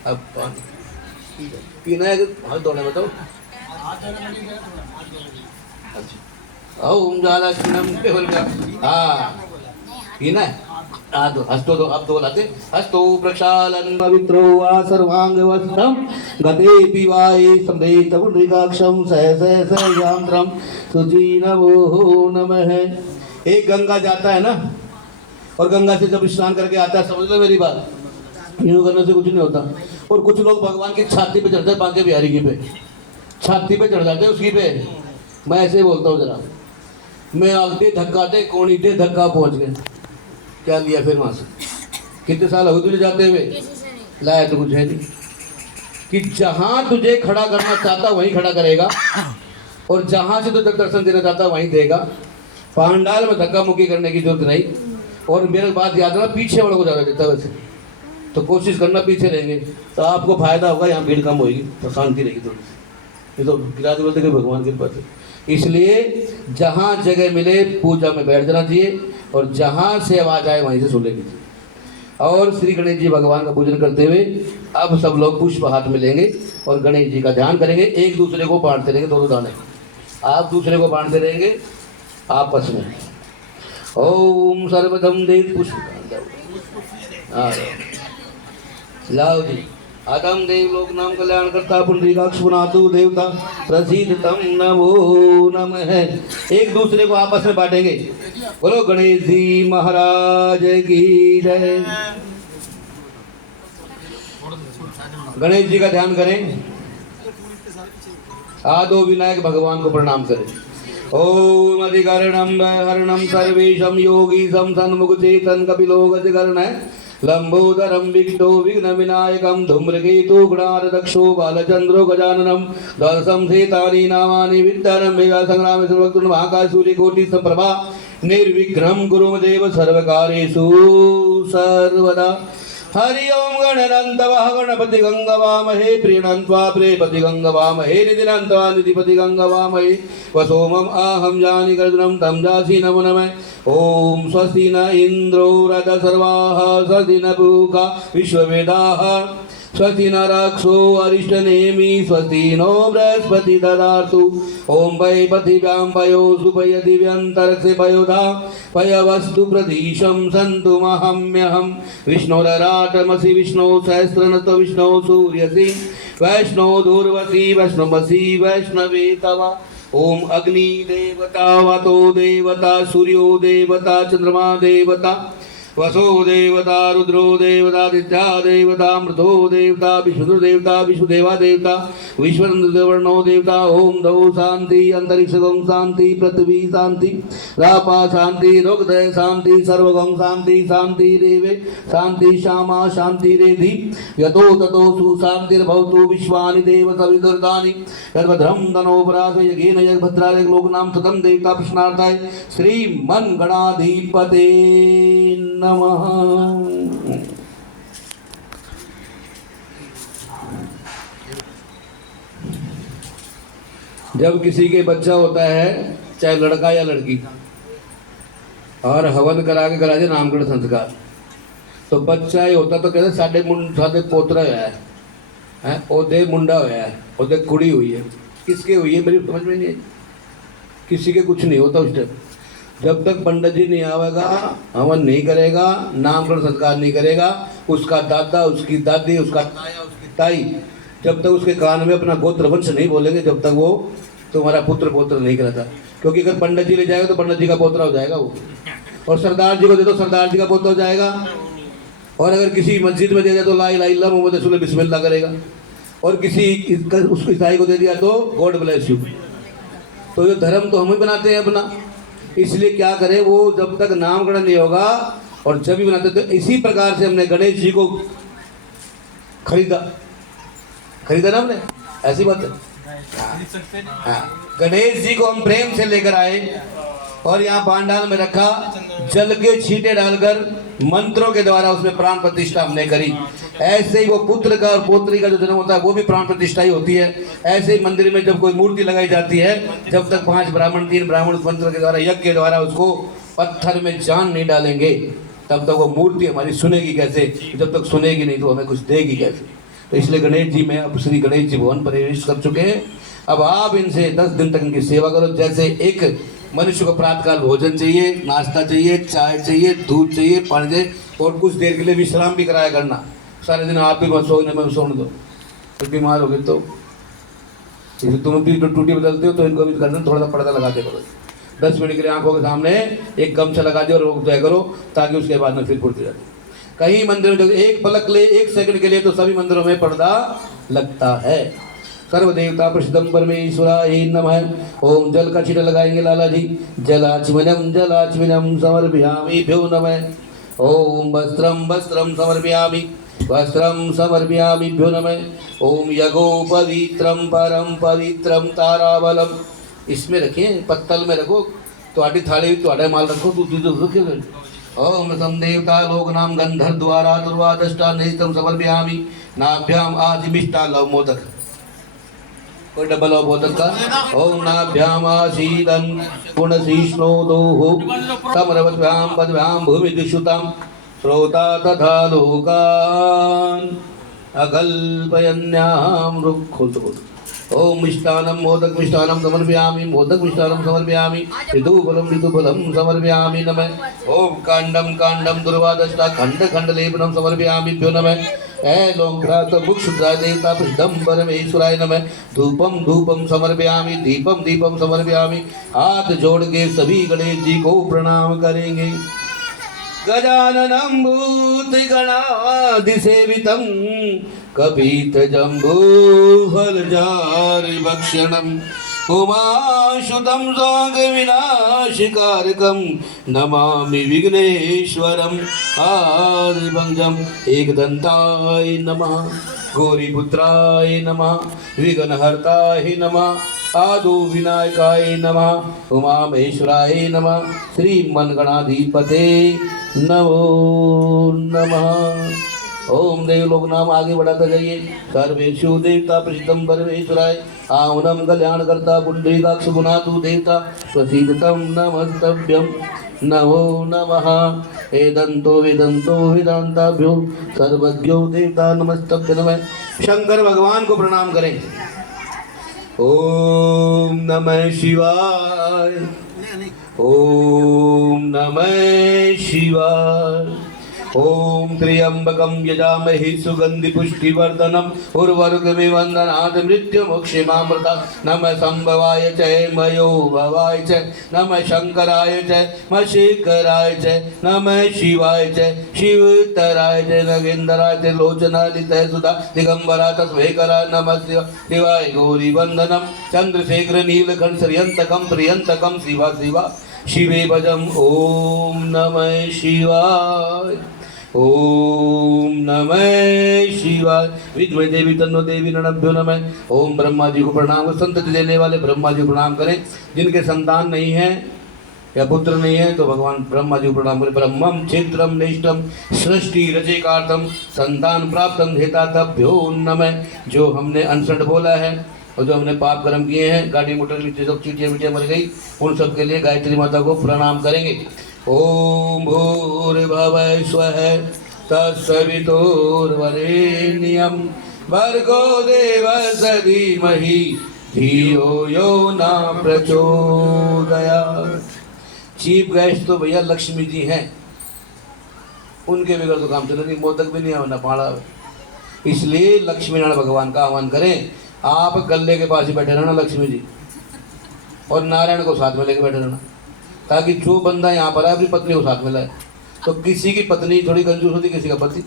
अब पानी पीना है कि हाथ धोना बताओ। अच्छा ओम जालक्षणम केवल का हाँ पीना है। हस्तो तो अब तो लाते हस्तो प्रक्षालन पवित्रो वा सर्वांग वस्त्रम गते पिवाये समदेत पुंडरीकाक्षम सह यांत्रम सुची नमो नमः। एक गंगा जाता है ना, और गंगा से जब स्नान करके आता है, समझ लो मेरी बात, यूं करने से कुछ नहीं होता। और कुछ लोग भगवान की छाती पे चढ़ते हैं, बांके बिहारी की पे छाती पे चढ़ जाते हैं उसकी पे। मैं ऐसे ही बोलता हूँ जरा, मैं आगते धक्का दे कोणी दे धक्का पहुंच गए। क्या लिया फिर वहां से? कितने साल हो तुझे जाते हुए? लाया तो कुछ है नहीं कि जहां तुझे खड़ा करना चाहता वहीं खड़ा करेगा, और जहां से तुझे दर्शन देना चाहता वहीं देगा। पांडाल में धक्का मुक्की करने की जरूरत नहीं। और मेरे बात याद रखना, पीछे वालों को ज्यादा देता है वैसे तो कोशिश करना पीछे रहेंगे तो आपको फायदा होगा, यहाँ भीड़ कम होगी तो शांति रहेगी थोड़ी सी। ये तो गिरा बोलते कि भगवान की कृपा से। इसलिए जहाँ जगह मिले पूजा में बैठ जाना चाहिए, और जहाँ से आवाज आए वहीं से सुन लेनी चाहिए। और श्री गणेश जी भगवान का पूजन करते हुए अब सब लोग पुष्प हाथ में लेंगे और गणेश जी का ध्यान करेंगे। एक दूसरे को बांटते रहेंगे, दो दाने आप दूसरे को बांटते रहेंगे आपस में। ओम सर्वदम देव पुष्प लाओ जी। आदम देव लोक नाम कल्याण करता पुंडरीकाक्ष पुनातु देवता प्रसिद्ध तम नमो नमः। एक दूसरे को आपस में बांटेंगे। बोलो गणेश जी महाराज की जय। गणेश जी का ध्यान करें। आदो विनायक भगवान को प्रणाम करें। ओम अधिकरणम हरणम सर्वेशम योगी सम सन्मुख चेतन कपिलो गजकर्ण लंबोदरम विघ्नो विघ्न विनायकम धूम्रकेतु गुणारदक्षो बालचंद्रो गजाननम द्वादशम सेतानि नामानि विद्यारं मेघा संग्रामे सर्वक्तुन महाकासूर्य कोटि संप्रभा निर्विघ्नं गुरुमदेव सर्वकार्येषु सर्वदा। हरि ओम गणनंतवः गणपति गंगवामहे प्रीणन्त्वा प्रेपति गंगवामहे निधिनन्त्वा निधिपति गंगवामहे वसोमम आहम जानि गर्दनम तम जासि नमो नमः। ओम स्वस्ति न इंद्रो रथ सर्वाः स्वस्ति न पूषा विश्ववेदाः स्वस्ति न रक्षो अरिष्टनेमि स्वस्ति नो बृहस्पति ददातु। ओम वै पृथिव्यां पयो सुपयदिव्यन्तरिक्षे पयोधा पयवस्तु प्रदिशं सन्तुमहम्यहं विष्णोरराटमसि विष्णो सहस्रनतो विष्णो सूर्यसि वैष्णो दूर्वसि वैष्णवसि वैष्णवे तव। ओम अग्नि देवता वातो देवता सूर्यो देवता चंद्रमा देवता वसो देवता रुद्रो देवता दित्या देवता मृतो देवता विष्णु देवता विष्णुदेवा देवता विश्ववर्णो देवता। ओम दौ शांति अंतरिक्ष गं शांति पृथ्वी शांति रापा शांति रोगदय शांति सर्वगं शांति शांति रेवे शांति श्यामा शांति रेधि यतो ततो सुशांतिर्भवतु विश्वानि देव सविदुर्दानि यद्भद्रं तनोपरास यज्ञेन यद्भद्राय लोकनाम सतम देवता प्रश्नार्थाय श्रीमन् गणाधिपते नमः। जब किसी के बच्चा होता है, चाहे लड़का या लड़की, और हवन करा के करा दे नामकरण संस्कार, तो बच्चा ही होता तो कहते साढ़े पोतरा है, ओदे मुंडा होया है, ओदे कुड़ी हुई है। किसके हुई है मेरी समझ में नहीं है। किसी के कुछ नहीं होता उस टाइम। जब तक पंडित जी नहीं आवेगा, हवन नहीं करेगा, नामकरण संस्कार नहीं करेगा, उसका दादा, उसकी दादी, उसका ताया, उसकी ताई, जब तक उसके कान में अपना गोत्र वंश नहीं बोलेंगे, जब तक वो तुम्हारा पुत्र पोत्र नहीं कराता। क्योंकि अगर पंडित जी ले जाएगा तो पंडित जी का पोत्र हो जाएगा वो, और सरदार जी को दे दो सरदार जी का पोत्र हो जाएगा, और अगर किसी मस्जिद में दे दिया तो ला इलाहा इल्लल्लाह मुहम्मद रसूलुल्लाह बिस्मिल्लाह करेगा, और किसी उसको ईसाई को दे दिया तो गॉड ब्लेस यू। तो ये धर्म तो हम ही बनाते हैं अपना। इसलिए क्या करें, वो जब तक नामकरण नहीं होगा, और जब भी बनाते तो इसी प्रकार से हमने गणेश जी को खरीदा ना हमने, ऐसी बात है। हाँ, गणेश जी को हम प्रेम से लेकर आए और यहाँ पांडाल में रखा, जल के छींटे डालकर मंत्रों के द्वारा उसमें प्राण प्रतिष्ठा हमने करी। ऐसे ही वो पुत्र का और पोत्री का जो जन्म होता है वो भी प्राण प्रतिष्ठा ही होती है। ऐसे ही मंदिर में जब कोई मूर्ति लगाई जाती है, जब तक 5 ब्राह्मण 3 ब्राह्मण उस मंत्र के द्वारा यज्ञ के द्वारा उसको पत्थर में जान नहीं डालेंगे, तब तक वो मूर्ति हमारी सुनेगी कैसे? जब तक सुनेगी नहीं तो हमें कुछ देगी कैसे? तो इसलिए गणेश जी में अब श्री गणेश जी भवन प्रवेश कर चुके हैं। अब आप इनसे 10 दिन तक इनकी सेवा करो। जैसे एक मनुष्य को प्रातःकाल भोजन चाहिए, नाश्ता चाहिए, चाय चाहिए, दूध चाहिए, पानी चाहिए, और कुछ देर के लिए विश्राम भी कराया करना। सारे दिन आप भी मत सोने में सोने दो, तो बीमार हो गए तो तुम भी टूटी बदलते हो तो इनको भी करना, थोड़ा सा पर्दा लगा दे करो। 10 मिनट के लिए आंखों के सामने एक गमछा लगा दो और रोक दिया करो, ताकि उसके बाद में फिर फुर्ती जाती। कहीं मंदिरों में एक पलक ले 1 सेकंड के लिए तो सभी मंदिरों में पर्दा लगता है। सर्वदेवता प्रसिद्धम परमेश्वराय नमः। ओम जल का छींटा लगाएंगे लाला जी। जलाचमनम समर्पयामि भ्यो नमः। ओम वस्त्रम वस्त्रम समर्पयामि वस्त्रम समर्पयामि भ्यो नमः। ओम यगो पवित्रम परम पवित्रम ताराबलम। इसमें रखिए, पत्तल में रखो, तुम्हारी थाली तुम्हारा माल रखो, दूसरी ओम सम देवता लोक नाम गंधर्व द्वारा दुर्वादष्टा नेत्रम समर्पयामि नाभ्याम आजिमिष्टा लव मोदक। कोई डबल लव मोदक का। ओम नाभ्याम आसीदन पुनसीष्णो दोः समरवत्भ्याम पद्भ्याम भूमि दुषुताम श्रोता तथा लोकान अकल्पयन्याम रुक्खुल। ओम मिष्टानम मोदक मिष्टानम समर्पयामि मोदक मिष्टानम समर्पयामि ऋतुफलम समर्पयामि नमः। ओम कांडम कांडम दुर्वादष्टा खंड खंड लेपनम समर्पयामि भ्यो नमः। ऐलोंघ्रात मुक्षुद्रा देवता प्रसिद्धम परमेश्वराय नमः। धूपम धूपम समर्पयामि दीपम दीपम समर्पयामि। हाथ जोड़ के सभी गणेश जी को प्रणाम करेंगे। गजाननं भूतगणाधिसेवितं कपितजम्बूफलचारुभक्षणम् उमासुतं स्वाङ्गविनाशकारकं नमामि विघ्नेश्वरम् आदिभंजम्। एकदन्ताय नमः। गौरीपुत्राय नमः। विघ्नहर्ताय नमः। आदो विनायकाय नमः। उमामहेश्वराय नमः। श्रीमन्गणाधिपते नमो नमः। ओम देवलोक नाम आगे बढ़ाते जाइए। सर्वेषु देवता प्रसिद्धम परमेश्वराय आमनम कल्याण करता पुंडरीकाक्ष गुणातु देवता प्रसीदतम नमस्तभ्यम नमो नमः। वेदंतो वेदंतो वेदांताभ्यो सर्वज्ञो देवता नमस्तभ्य नमः। शंकर भगवान को प्रणाम करें। ओम नमः शिवाय। ओम नमः शिवाय। ओम त्र्यंबकं यजामहे सुगंधि पुष्टिवर्धनम उर्वारुकमिव वंदनात् मृत्युमुक्षीमामृता। नमः संभवाय च मयो भवाय च नमः शंकराय च मशेखराय च नमः शिवाय च शिवतराय च नगेंद्राय च लोचनालितय सुधा दिगंबरा तस्मेकराय नमः शिवाय गौरी वंदनम चंद्रशेखर नीलकंठ श्रियंतकम प्रियंतकम शिवा शिवा शिवे भजम। ओम नमः शिवाय। ओम नमः शिवाय। विद्महे देवी तन्नो देवी नभ्यो नमः। ओम ब्रह्मा जी को प्रणाम करें। संतति देने वाले ब्रह्मा जी को प्रणाम करें। जिनके संतान नहीं है या पुत्र नहीं है तो भगवान ब्रह्मा जी को प्रणाम करें। ब्रह्मम क्षेत्रम नेष्टम सृष्टि रचयिकार्थम संतान प्राप्तम हेतातभ्यो नमः। जो हमने अनसंड बोला है और जो हमने पाप कर्म किए हैं, गाड़ी मोटर नीचे सब चीटियाँ मिटियाँ मर गई, उन सब के लिए गायत्री माता को प्रणाम करेंगे। ओम भूर्भुवः स्वः तत्सवितुर्वरेण्यं भर्गो देवस्य धीमहि धियो यो न प्रचोदयात्। चीफ गेस्ट तो भैया लक्ष्मी जी हैं, उनके बगैर तो काम चलेगा नहीं। मोदक भी नहीं है ना पाड़ा, इसलिए लक्ष्मी नारायण भगवान का आह्वान करें। आप गले के पास ही बैठे रहना लक्ष्मी जी, और नारायण को साथ में लेके बैठे रहना, ताकि जो बंदा यहाँ पर है अपनी पत्नी को साथ में लाए। तो किसी की पत्नी थोड़ी कंजूस होती, किसी का पति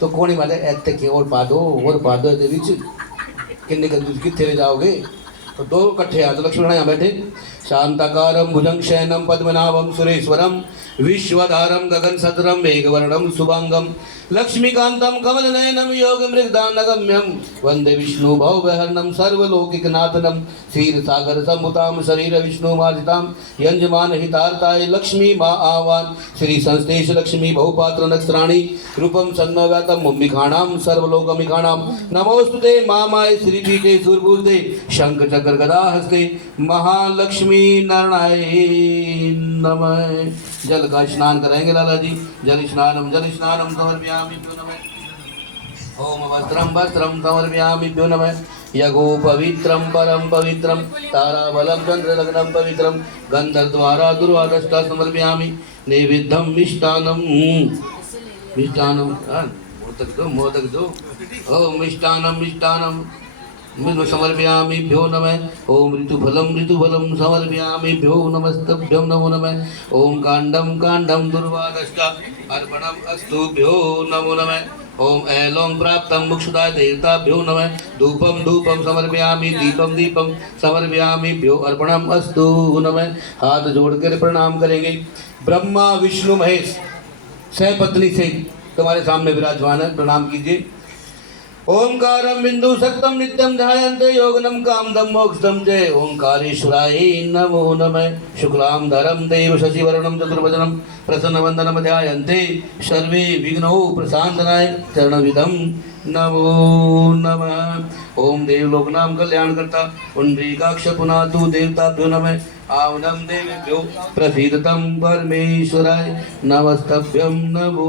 तो कौन ही माले ऐसे के और पा दो बीच किन्ने कंजूस कितने ले जाओगे। तो दो इकट्ठे यहाँ तो लक्ष्मी नारायण यहाँ बैठे। शांताकारं भुजंगशयनं पद्मनाभं सुरेश्वरं विश्वधारं गगनसदरं मेघवर्णं शुभांगं लक्ष्मीकान्तं कमलनयनं योगमृगदानगम्यं वन्दे विष्णु भवभयहरणं सर्वलौकिकनाथनं क्षीरसागरसम्भुतां शरीरविष्णुमार्जितां यजमानहितार्थाय लक्ष्मी मा आह्वान श्री संस्थेश लक्ष्मी बहुपात्र नक्षत्राणि रूपं सन्नव्यातं मुम्बिखाणां सर्वलोकमिखाणां नमोस्तुते मामाय श्रीपीठे सुरभूते शंखचक्र गदा हस्ते महालक्ष्मी नारायण नमः। जल का स्नान करेंगे लाला जी। जल स्नानम समर्पयामि भ्यो नमः। ओम वस्त्रम समर्पयामि भ्यो नमः। यगो पवित्रम परम पवित्रम ताराबलम चंद्रलग्नम पवित्रम गंधर्द्वारा दुर्वादष्टा समर्पयामि नैवेद्यम मिष्टान्नम मोदक दो ओम मिष्टान्नम समर्पयामि भ्यो नमः। ओम ऋतुफलम समर्पयामि भ्यो नमस्तभ्यं नमो नमः। ओम कांडम दुर्वादष्टा अर्पणम अस्तु भ्यो नमो नमः। ओम ऐलों प्राप्तं मोक्षदाय देवताभ्यो नमः। धूपम समर्पयामि दीपम समर्पयामि भ्यो अर्पणम अस्तु नमः। हाथ जोड़कर प्रणाम करेंगे। ब्रह्मा विष्णु महेश सहपत्नी से तुम्हारे सामने विराजमान है, प्रणाम कीजिए। ओंकारं बिंदु सत्तम नित्यं ध्यायन्ते योगनं कामदं मोक्षदं जय ओंकारेश्वराय नमो नमः। शुक्लांबरधरं देव शशिवर्णं चतुर्भुजं प्रसन्नवदनं ध्यायन्ते सर्वे विघ्नौ प्रशान्तनाय चरणविदं नमो नमः। ओम देवलोकनां कल्याणकर्ता पुंडरीकाक्ष पुनातु देवताभ्यो नमः। आवनं देवेभ्यो प्रसीदतं परमेश्वराय नमस्तभ्यं नमो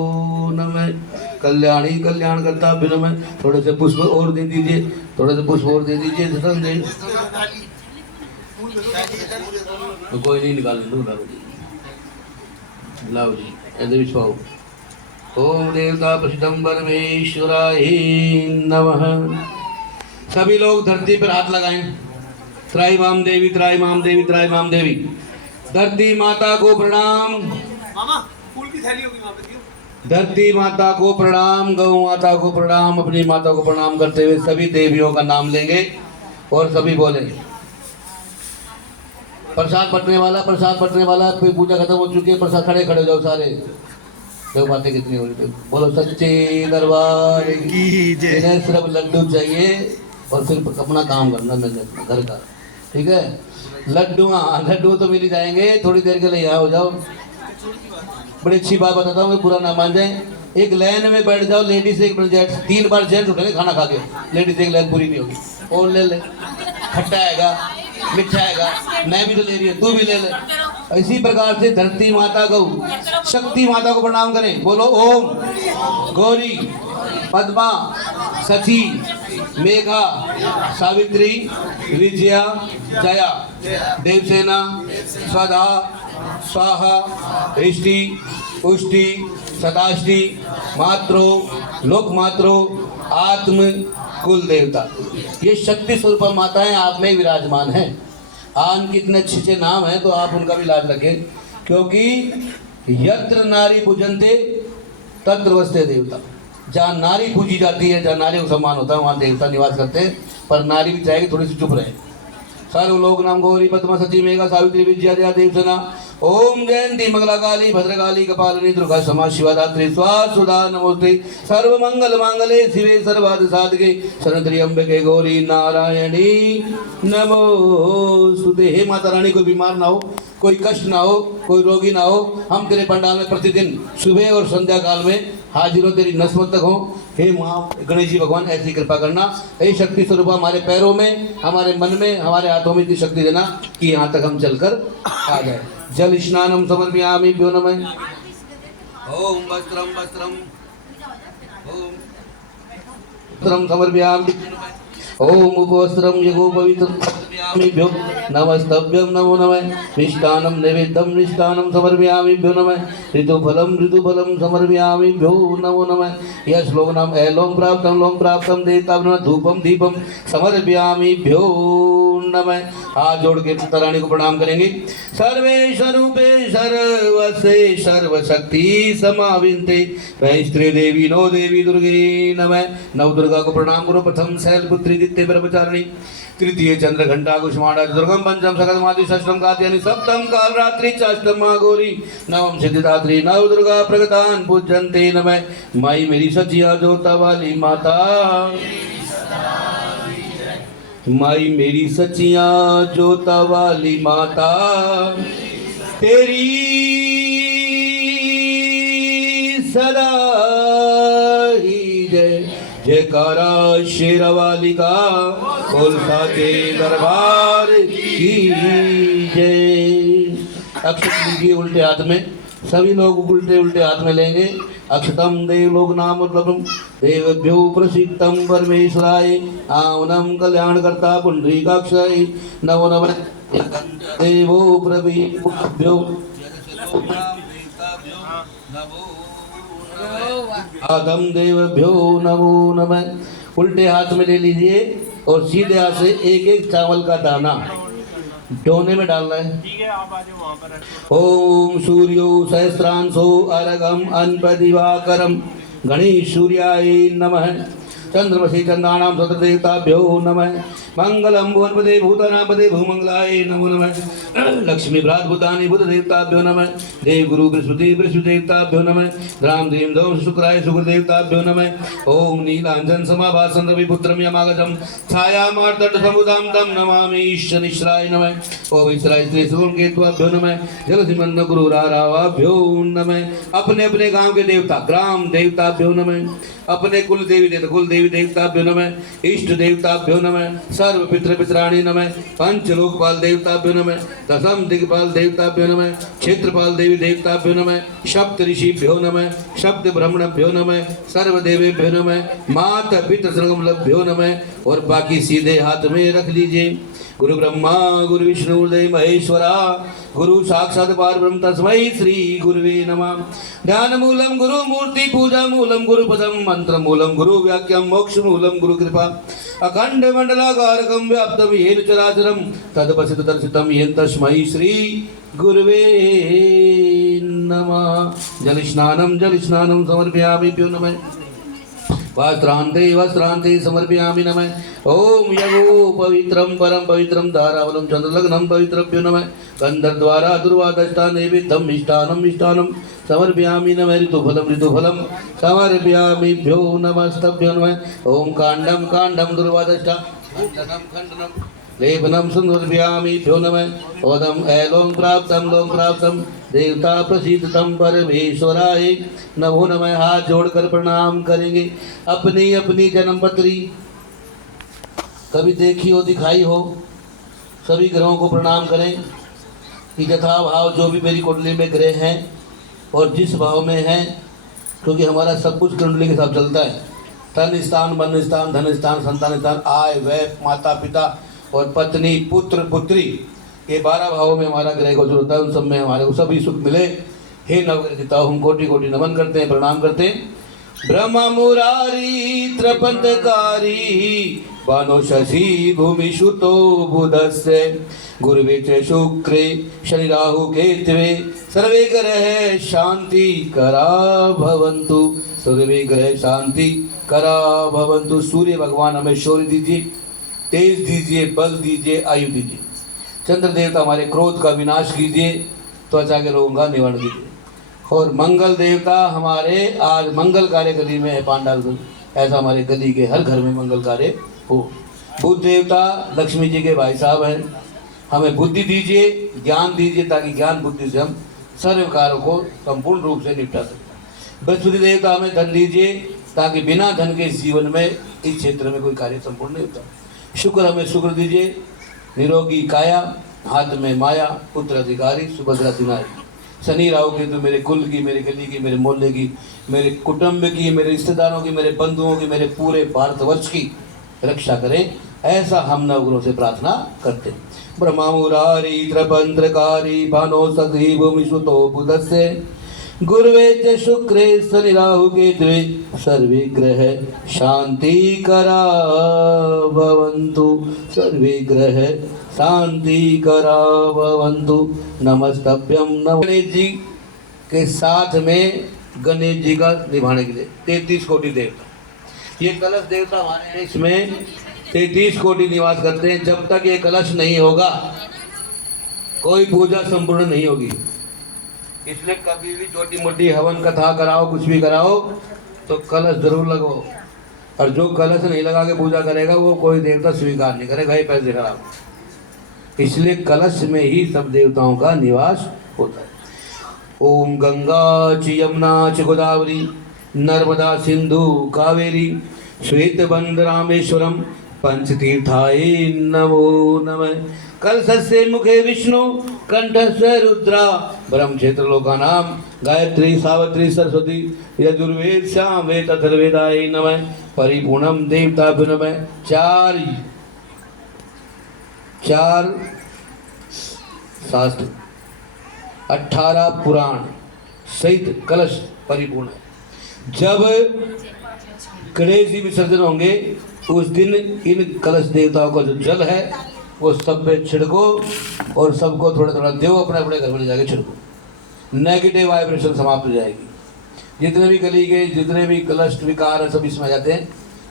नमः। कल्याणी कल्याणकर्ताभ्यो नमः। थोड़े से पुष्प और दे दीजिए, तो कोई नहीं निकाल दो लाओ जी ऐसे बिछवाओ। ओम देवता प्रसिद्धं परमेश्वराय नमः। सभी लोग धरती पर हाथ लगाएं। त्राईमाम देवी धरती माता को प्रणाम। मामा फूल की थैली होगी वहाँ पे दियो। धरती माता को प्रणाम, गौ माता को प्रणाम। अपनी माता को प्रणाम करते हुए सभी देवियों का नाम लेंगे और सभी बोले। प्रसाद बटने वाला फिर पूजा खत्म हो चुकी है। प्रसाद खड़े हो जाओ सारे। देखो बातें कितनी हो रही थी। बोलो सच्चे दरबार की जय। इन्हें सिर्फ लड्डू चाहिए और फिर अपना काम करना घर का, ठीक है। लड्डू तो मिल ही जाएंगे, थोड़ी देर के लिए यहाँ हो जाओ। बड़ी अच्छी बात बताता हूँ, बुरा ना मान जाए। एक लाइन में बैठ जाओ, लेडीज एक जेंट्स, 3 बार जेंट्स उठेंगे खाना खा के। लेडीज एक लाइन पूरी नहीं होगी। और ले ले, खट्टा आएगा, मीठा आएगा, मैं भी तो ले रही है, तू भी ले ले। इसी प्रकार से धरती माता गौ शक्ति माता को प्रणाम करें। बोलो ओम गौरी पद्मा सची मेघा सावित्री विजया जया देवसेना स्वधा स्वाहा इष्टि पुष्टि सदाष्टि मात्रो लोकमात्रो आत्म कुल देवता, ये शक्ति स्वरूप माताएं आप में विराजमान हैं। आन कितने अच्छे अच्छे नाम हैं, तो आप उनका भी लाज रखें, क्योंकि यत्र नारी पूजनते तत्र वसते देवता। जहाँ नारी पूजी जाती है, जहाँ नारी को सम्मान होता है, वहाँ देवता निवास करते हैं। पर नारी भी चाहेगी थोड़ी सी चुप रहे। सर्वलोक नाम गौरी पद्मा सची मेघा सावित्री विजया जया देवसेना। ओम जयंती मंगला काली भद्रकाली कपालिनी दुर्गा क्षमा शिवा धात्री स्वाहा नमोस्ते। सर्व मंगल मांगले शिवे सर्वार्थ साधके शरण्ये अंबिके गौरी नारायणी नमोस्तुते। हे माता रानी, कोई बीमार ना हो, कोई कष्ट ना हो, कोई रोगी ना हो। हम तेरे पंडाल में प्रतिदिन सुबह और संध्या काल में हाजिर हो, तेरी नस्मत तक हो। हे माँ गणेश जी भगवान, ऐसी कृपा करना। हे शक्ति स्वरूप हमारे पैरों में, हमारे मन में, हमारे हाथों में इतनी शक्ति देना कि यहाँ तक हम चलकर आ जाए। जल स्नानम समर्पयामि भ्यो नमः। ओम वस्त्रम समर्पयामि। ओम उपवस्त्रम यगो पवित्रं समर्पयामि भ्यो नमस्तभ्यं नमो नमः। मिष्टान्नं नैवेद्यं मिष्टान्नं समर्पयामि भ्यो नमः। ऋतुफलं समर्पयामि भ्यो नमो नमः। यह श्लोक नाम ऐलों प्राप्तं देवताभ्यो धूपम दीपम समर्पयामि भ्यो नमः। हाथ जोड़ के माता रानी को प्रणाम करेंगे। सर्वे स्वरूपे सर्वसे सर्वशक्ति समाविन्ते वैस्त्रे देवी नो देवी दुर्गे नमः। नव दुर्गा को प्रणाम करो। प्रथम शैलपुत्री द्वितीय ब्रह्मचारिणी तृतीय चंद्र घंटा कुष्मांडा दुर्गम पंचम सकदमादि षष्ठम कात्यायनी सप्तम काल रात्रि अष्टम महागौरी नवम सिद्धिदात्री नव दुर्गा प्रगतान पूजन्ते नमः। माई मेरी सचिया जोता वाली माता, माई मेरी सचिया जोता वाली माता, तेरी सदा ही जय जयकारा शेरवाली का, कोलसा के दरबार की जय। अक्षत लीजिए उल्टे हाथ में, सभी लोग उल्टे उल्टे हाथ में लेंगे। अक्षतम देवलोक नाम मतलब देवभ्यो प्रसिद्धम परमेश्वराय आमनम कल्याणकर्ता पुंडरीकाक्षाय नमो नमः। देवो प्रभुभ्यो आदम देवभ्यो नमो नमः। उल्टे हाथ में ले लीजिए और सीधे हाथ से एक एक चावल का दाना डोने में डालना है। ठीक है, आप आ जाओ वहाँ पर। ओम सूर्यो सहस्रांशो अर्घम अन्पदिवाकरम गणेश सूर्याय नमः। चंद्रमसि चंद्राणाम सतदेवताभ्यो नमः। मंगलम भुवनपदे भूतानापदे भूमंगलाय नमो नमः। लक्ष्मी भ्रात भूतानि भूत देवताभ्यो नमः। देव गुरु बृहस्पति बृहस्पति देवताभ्यो नमः। राम देव दौम शुक्राय शुक्र देवताभ्यो नमः। ओम नीलांजन समाभासं रविपुत्रम यमागजम छाया मार्तंड समुदाम तम नमामि शनिश्चराय नमः। ओम ईश्वराय श्री सुगम केतुभ्यो नमः। जलसिमंद गुरु रारावाभ्यो नमः। अपने अपने गांव के देवता ग्राम देवताभ्यो नमः। अपने कुल देवी देवताभ्यो नमः। इष्ट देवताभ्यो नमः। सर्व पितृ पितराणि नमः। पंच लोकपाल देवताभ्यो नमः। दशम दिग्पाल देवताभ्यो नमः। क्षेत्रपाल देवी देवताभ्यो नमः। सप्त ऋषिभ्यो नमः। सप्त ब्रह्मणभ्यो नमः। सर्व देवेभ्यो नमः। माता पितृ सर्गमलभ्यो नमः। और बाकी सीधे हाथ में रख लीजिए। गुरु ब्रह्मा गुरु विष्णु गुरुदेव महेश्वरा गुरु साक्षात् परब्रह्म तस्मै श्री गुरुवे नमः। ध्यान मूलम गुरु मूर्ति पूजा मूलम गुरु पदम मंत्र मूलम गुरु वाक्यम मोक्ष मूलम गुरु कृपा अखंड मंडलाकारकम व्याप्तम येन चराचरम तदपसित दर्शितम येन तस्मै श्री गुरुवे नमः। जल स्नानम समर्पयामि प्यो नमः। वस्त्रांते समर्पयामि नमः। ओम यगो पवित्रम परम पवित्रम धारावलम चंद्रलग्नम पवित्रभ्यो नमः। गंधर्द्वारा दुर्वादष्टा नैवेद्यम मिष्टान्नम समर्पयामि नमः। ऋतुफलम समर्पयामि भ्यो नमस्तभ्यो नमः। ओम कांडम दुर्वादष्टा खंडनम लेपनम समर्पयामि भ्यो नमः। ओदम लों प्राप्तम देवता प्रसिद्धतम परमेश्वराय नमो नमः। हाथ जोड़कर प्रणाम करेंगे। अपनी अपनी जन्मपत्री कभी देखी हो दिखाई हो, सभी ग्रहों को प्रणाम करें कि यथा भाव जो भी मेरी कुंडली में ग्रह हैं और जिस भाव में हैं, क्योंकि हमारा सब कुछ कुंडली के साथ चलता है। तन स्थान, मन स्थान, धन स्थान, संतान स्थान, आय व्यय, माता पिता और पत्नी पुत्र पुत्री, ये 12 भावों में हमारा ग्रह गोचर होता है। उन सब में हमारे को सभी सुख मिले। हे नवग्रहिता हम कोटि कोटि नमन करते हैं, प्रणाम करते हैं। ब्रह्म मुरारी त्रपंतकारी बानो शशि भूमि सुतो बुधस्य गुरुवे च शुक्रे शनि राहु केतवे सर्वे ग्रह शांति करा भवन्तु। सर्वे ग्रह शांति करा भवन्तु। सूर्य भगवान हमें शौर्य दीजिए, तेज दीजिए, बल दीजिए, आयु दीजिए। चंद्र देवता हमारे क्रोध का विनाश कीजिए, त्वचा के रोगों का निवारण कीजिए। और मंगल देवता हमारे आज मंगल कार्य गली में है, पांडाल ऐसा हमारे गली के हर घर में मंगल कार्य हो। बुद्ध देवता लक्ष्मी जी के भाई साहब हैं, हमें बुद्धि दीजिए, ज्ञान दीजिए, ताकि ज्ञान बुद्धि से हम सर्व कार्यों को संपूर्ण रूप से निपटा सकें। बृहस्पति देवता हमें धन दीजिए, ताकि बिना धन के जीवन में इस क्षेत्र में कोई कार्य संपूर्ण नहीं होता। शुक्र हमें शुक्र दीजिए, निरोगी काया, हाथ में माया, पुत्र अधिकारी, सुभद्रा सिनारी। शनि राहु के तो मेरे कुल की, मेरे गली की, मेरे मोहल्ले की, मेरे कुटुंब की, मेरे रिश्तेदारों की, मेरे बंधुओं की, मेरे पूरे भारतवर्ष की रक्षा करें, ऐसा हम नवग्रहों से प्रार्थना करते हैं। ब्रह्मा मुरारी त्रपंत्रकारी भानो सखी भूमि सुतो बुधस्य गुरुवे च शुक्रे शनि राहु केतवे सर्वे ग्रह शांति करा भवन्तु। सर्वे ग्रह शांति करा भवन्तु। नमस्तभ्यम। गणेश जी के साथ में गणेश जी का निभाने के लिए 33 कोटि देवता, ये कलश देवता हमारे हैं। इसमें 33 कोटि निवास करते हैं। जब तक ये कलश नहीं होगा कोई पूजा संपूर्ण नहीं होगी। इसलिए कभी भी छोटी मोटी हवन कथा कराओ, कुछ भी कराओ, तो कलश जरूर लगाओ। और जो कलश नहीं लगा के पूजा करेगा वो कोई देवता स्वीकार नहीं करेगा, ये पैसे खराब। इसलिए कलश में ही सब देवताओं का निवास होता है। ओम गंगा च यमुना च गोदावरी नर्मदा सिंधु कावेरी श्वेतबंध रामेश्वरम पंचतीर्थाय नमो नमः। कलशस्य मुखे विष्णु कंठस्य रुद्रा ब्रह्म क्षेत्र लोकानाम गायत्री सावित्री सरस्वती यजुर्वेद श्याम वेद अथर्ववेदाय नमः। परिपूर्णम देवताभ्यो नमः। चार शास्त्र 18 पुराण सहित कलश परिपूर्ण है। जब गणेश जी विसर्जन होंगे उस दिन इन कलश देवताओं का जो जल है वो सब पे छिड़को और सबको थोड़ा थोड़ा दो, अपने अपने घर में ले जाके छिड़को। नेगेटिव वाइब्रेशन समाप्त हो जाएगी। जितने भी गली के जितने भी कलश विकार है सब इसमें आ जाते हैं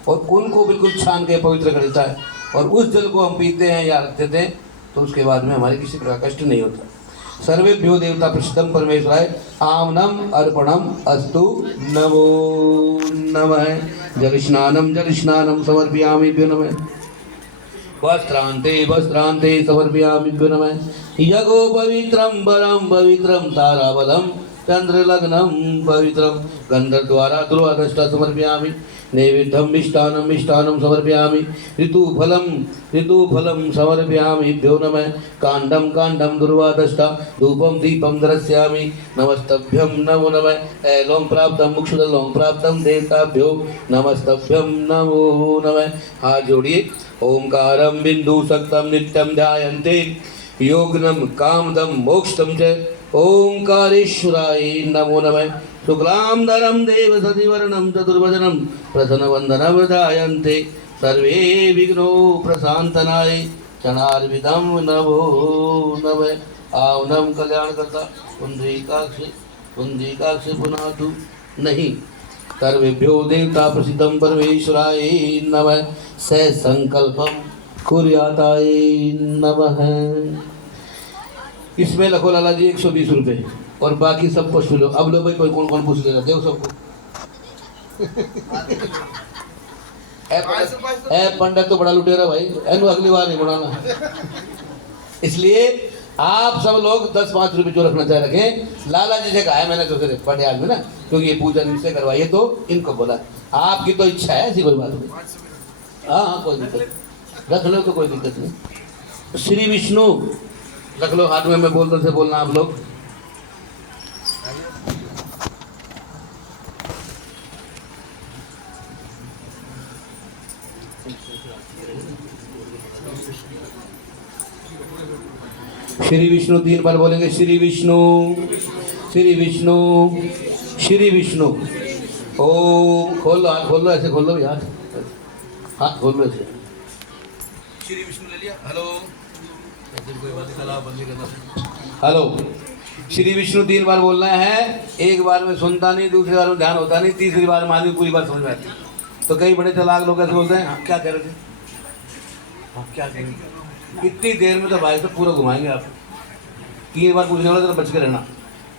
और उनको बिल्कुल छान के पवित्र कर देता है। और उस जल को हम पीते हैं या रखते थे तो उसके बाद में हमारे किसी प्रकार कष्ट नहीं होता। सर्वेभ्यो देवता प्रसिद्धम परमेश्वराय आमनम अर्पणम अस्तु नमो नमः। जल स्नानम समर्पयामिभ्यो नमः। वस्त्रांते समर्पयामिभ्यो नमः। यगो पवित्रम परम पवित्रम ताराबलम चंद्रलग्नम पवित्रम गंधर्द्वारा ध्रुवादष्टा समर्पयामि। नैवेद्यम मिष्टान्नं समर्पयामि। ऋतुफलं समर्पयामिभ्यो नमः। कांडम दुर्वादष्टा धूपम दीपम दर्शयामि। नमस्तभ्यं नमो नमः। ऐलों प्राप्तं मुक्षुदलों प्राप्तं देवताभ्यो नमस्तभ्यं नमो नमः। हाथ जोड़िए। ओंकारं बिंदु सक्तं नित्यं ध्यायन्ते योगनम कामदम मोक्षतम च ओंकारेश्वराय नमो नमः। शुक्लांबरधरं देव सतिवर्णं चतुर्भुजं प्रसन्नवदनं ध्यायन्ते सर्वे विघ्नो प्रशान्तनाय चरणारविंदं नमो नमः। आवनम कल्याणकर्ता पुंडरीकाक्ष पुनातु नहीं। सर्वेभ्यो देवता प्रसिद्धं परमेश्वराय नमः। स संकल्पम कुर्याताय नमः। इसमें लखो लाला जी 120 रुपये और बाकी सब पूछ लो। अब लो भाई कोई कौन कौन पूछ लेगा, देखो सबको। पंडित तो बड़ा लुटेरा भाई, एनु अगली बार नहीं बढ़ाना। इसलिए आप सब लोग 10-5 रुपये जो रखना चाहे रखें। लाला जी से कहा है मैंने तो सिर्फ पटियाल में ना, क्योंकि ये पूजा इनसे करवाइए तो इनको बोला। आपकी तो इच्छा है, ऐसी कोई बात नहीं। हाँ कोई दिक्कत, रख लो तो कोई दिक्कत नहीं। श्री विष्णु रख लो हाथ में, मैं बोलते से बोलना आप लोग। श्री विष्णु 3 बार बोलेंगे। श्री विष्णु श्री विष्णु श्री विष्णु। ओम खोल लो हाथ, खोल लो ऐसे, खोल लो यार हाथ, खोल लो ऐसे। श्री विष्णु ले लिया। Hello hello. श्री विष्णु 3 बार बोलना है। एक बार में सुनता नहीं, दूसरी बार में ध्यान होता नहीं, तीसरी बार में आदमी पूरी बात समझ में आती है। तो कई बड़े चालाक लोग ऐसे बोलते हैं हाँ क्या कह रहे थे, हाँ क्या कहेंगे। इतनी देर में तो भाई तो पूरा घुमाएंगे आप। 3 बार पूछने वाला तो बच के रहना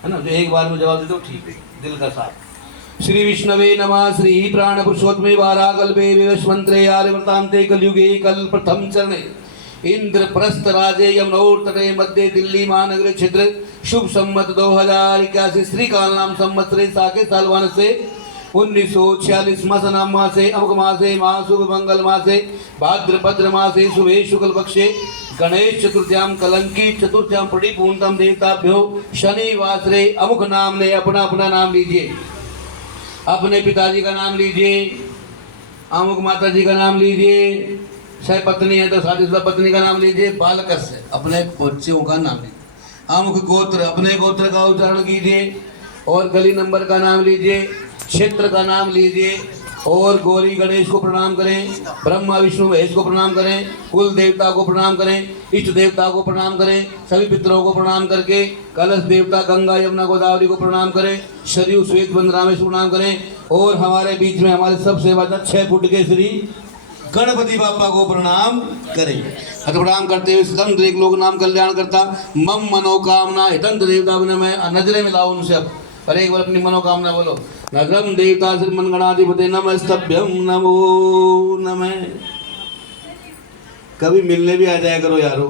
है ना। जो एक बार में जवाब देते हो ठीक है, दिल का साफ। श्री विष्णवे नमः। श्री प्राण पुरुषोत्तमे वाराकल्पे विवस्वंतरे आर्यवृतान्ते कलयुगे कल प्रथम चरणे इंद्रप्रस्थ राजे यमुनोत्तरे मध्य दिल्ली महानगर क्षेत्र शुभ संमत 2081 श्री काल नाम संवत्सरे साके सालवान से 1946 मासनाम मासे अमुक मासे महाशुभ मंगल मासे भाद्रभद्र मासे शुभे शुक्ल पक्षे गणेश चतुर्थ्याम कलंकी चतुर्थ्याम परिपूर्णतम देवताभ्यो शनिवासरे अमुक नाम ने अपना अपना नाम लीजिए। अपने पिताजी का नाम लीजिए, अमुक माता जी का नाम लीजिए, चाहे पत्नी है तो शादीशुदा पत्नी का नाम लीजिए, बालकस्य अपने बच्चों का नाम लीजिए, अमुक गोत्र अपने गोत्र का उच्चारण कीजिए और गली नंबर का नाम लीजिए, क्षेत्र का नाम लीजिए और गौरी गणेश को प्रणाम करें, ब्रह्मा विष्णु महेश को प्रणाम करें, कुल देवता को प्रणाम करें, इष्ट देवता को प्रणाम करें, सभी पितरों को प्रणाम करके कलश देवता गंगा यमुना गोदावरी को प्रणाम करें, सरयू श्वेत बंद रामेश को प्रणाम करें और हमारे बीच में हमारे सबसे ज्यादा 6 फुट के श्री गणपति बापा को प्रणाम करें। अथ प्रणाम करते हुए स्वतंत्र एक लोक नाम कल्याण करता मम मनोकामना हितंत्र देवता में नजरे मिलाओ उनसे अब और एक बार अपनी मनोकामना बोलो। नगरम देवता श्री मन गणाधिपति नमस्तभ्यम नमो नमः। कभी मिलने भी आ जाया करो यारो।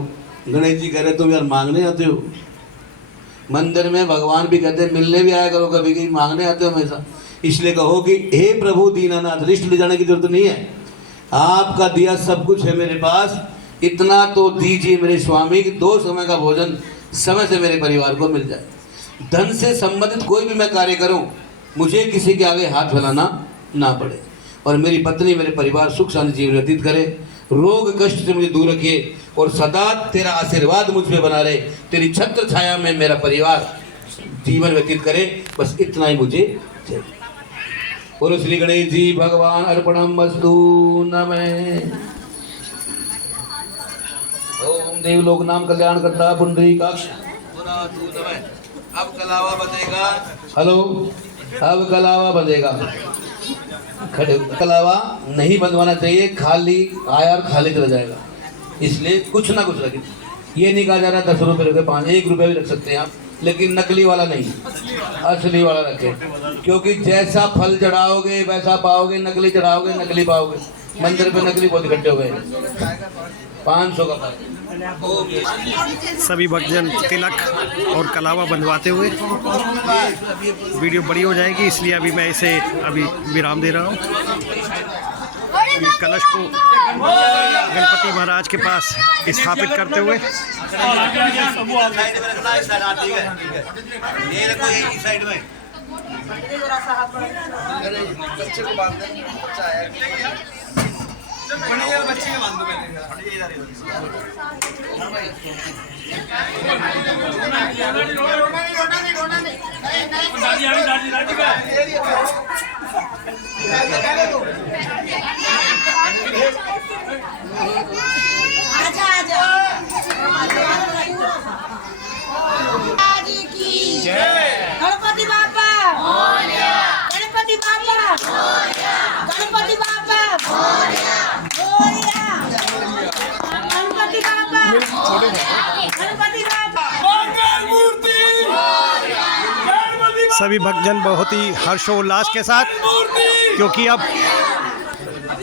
गणेश जी कह रहे तुम यार मांगने आते हो। मंदिर में भगवान भी कहते हैं मिलने भी आया करो कभी कभी, मांगने आते हो हमेशा। इसलिए कहो कि हे प्रभु दीनानाथ, लिस्ट ले जाने की जरूरत नहीं है, आपका दिया सब कुछ है मेरे पास, इतना तो दीजिए मेरे स्वामी कि 2 समय का भोजन समय से मेरे परिवार को मिल जाए। धन से संबंधित कोई भी मैं कार्य करूं, मुझे किसी के आगे हाथ फैलाना ना पड़े और मेरी पत्नी मेरे परिवार सुख शांति जीवन व्यतीत करे। रोग कष्ट से मुझे दूर रखिए और सदा तेरा आशीर्वाद मुझ पे बना रहे। तेरी छत्र छाया में मेरा परिवार जीवन व्यतीत करे। बस इतना ही मुझे चाहिए। बोलो श्री गणेश जी भगवान अर्पणम वस्तु नमः। ओम देव लोक नाम कल्याण करता पुंडरीकाक्ष। अब कलावा बंधेगा। हेलो, अब कलावा बंधेगा। खड़े कलावा नहीं बंधवाना चाहिए, खाली आया और खाली चला जाएगा। इसलिए कुछ ना कुछ रखें। ये नहीं कहा जा रहा 10 रुपये रखे, 5 1 रुपये भी रख सकते हैं आप, लेकिन नकली वाला नहीं, असली वाला रखें। क्योंकि जैसा फल चढ़ाओगे वैसा पाओगे, नकली चढ़ाओगे नकली पाओगे। मंदिर पे नकली बहुत इकट्ठे हो गए। 500 का फल। सभी भक्तजन तिलक और कलावा बंधवाते हुए वीडियो बड़ी हो जाएगी, इसलिए अभी मैं इसे अभी विराम दे रहा हूँ। कलश को गणपति महाराज के पास स्थापित करते हुए गणपति बापा, गणपति बापा, गणपति बापा, गणपति बापा, गणपति बापा। सभी भक्तजन बहुत ही हर्षोल्लास के साथ, क्योंकि अब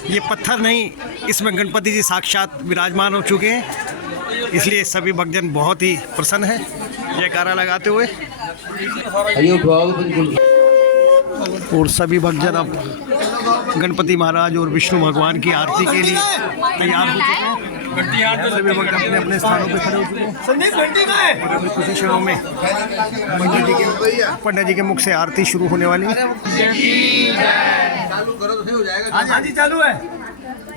ये पत्थर नहीं, इसमें गणपति जी साक्षात विराजमान हो चुके हैं, इसलिए सभी भक्तजन बहुत ही प्रसन्न हैं जयकारा लगाते हुए। और सभी भक्तजन अब गणपति महाराज और विष्णु भगवान की आरती के लिए तैयार हो चुके हैं। सभी भक्त अपने अपने स्थानों पर खड़े हो चुके हैं। और अभी कुछ ही क्षणों में पंडित जी के मुख से आरती शुरू होने वाली है। चालू करो तो सही हो जाएगा। हाँ जी चालू है।